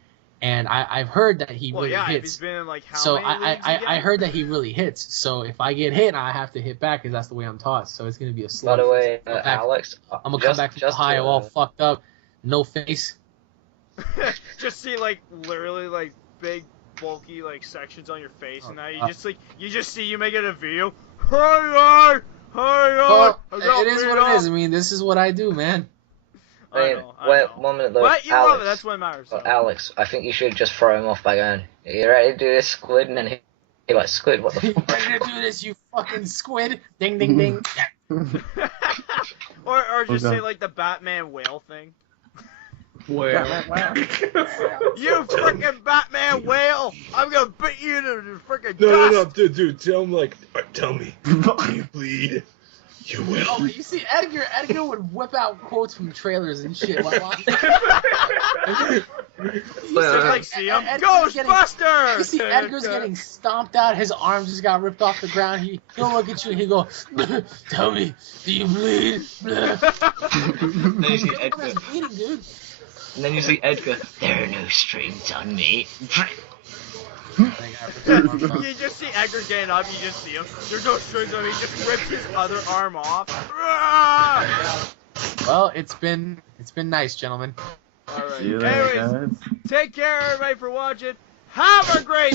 and I've heard that he Well, really yeah, if he's hits. been in like how So many leagues I again? heard that he really hits. So if I get hit, I have to hit back because that's the way I'm taught. So it's gonna be a slow. By the way, I'm back- Alex, I'm gonna come back from Ohio all fucked up, no face. just see like literally like big bulky like sections on your face, and now you just see you making a video. Hi, Well, I got it is beat what it up. is. I mean, this is what I do, man. I Wait, know, I wait, know. 1 minute though. But you Alex, love it. That's what matters. well, Alex, I think you should just throw him off by going, "Are you ready to do this, Squid?" And then he like, "Squid, what the You fuck?" ready to do this, you fucking squid? Ding, ding, ding. or just Okay. say like the Batman whale thing. Where? You freaking Batman whale! I'm gonna beat you to freaking No, dust. dude, tell him like, tell me, do you bleed? You will. Oh, you see, Edgar would whip out quotes from trailers and shit. Just like see him, Edgar's getting- Ghostbusters. You see, Edgar's getting stomped out. His arms just got ripped off the ground. He'll look at you and he'll go, "Tell me, do you bleed?" Then you see Edgar's Edgar. bleeding, dude. And then you see Edgar. There are no strings on me. You just see Edgar getting up, you just see him. There's no strings on him, he just rips his other arm off. Well, it's been nice, gentlemen. See you Alright, later, anyways, guys. take care everybody for watching. Have a great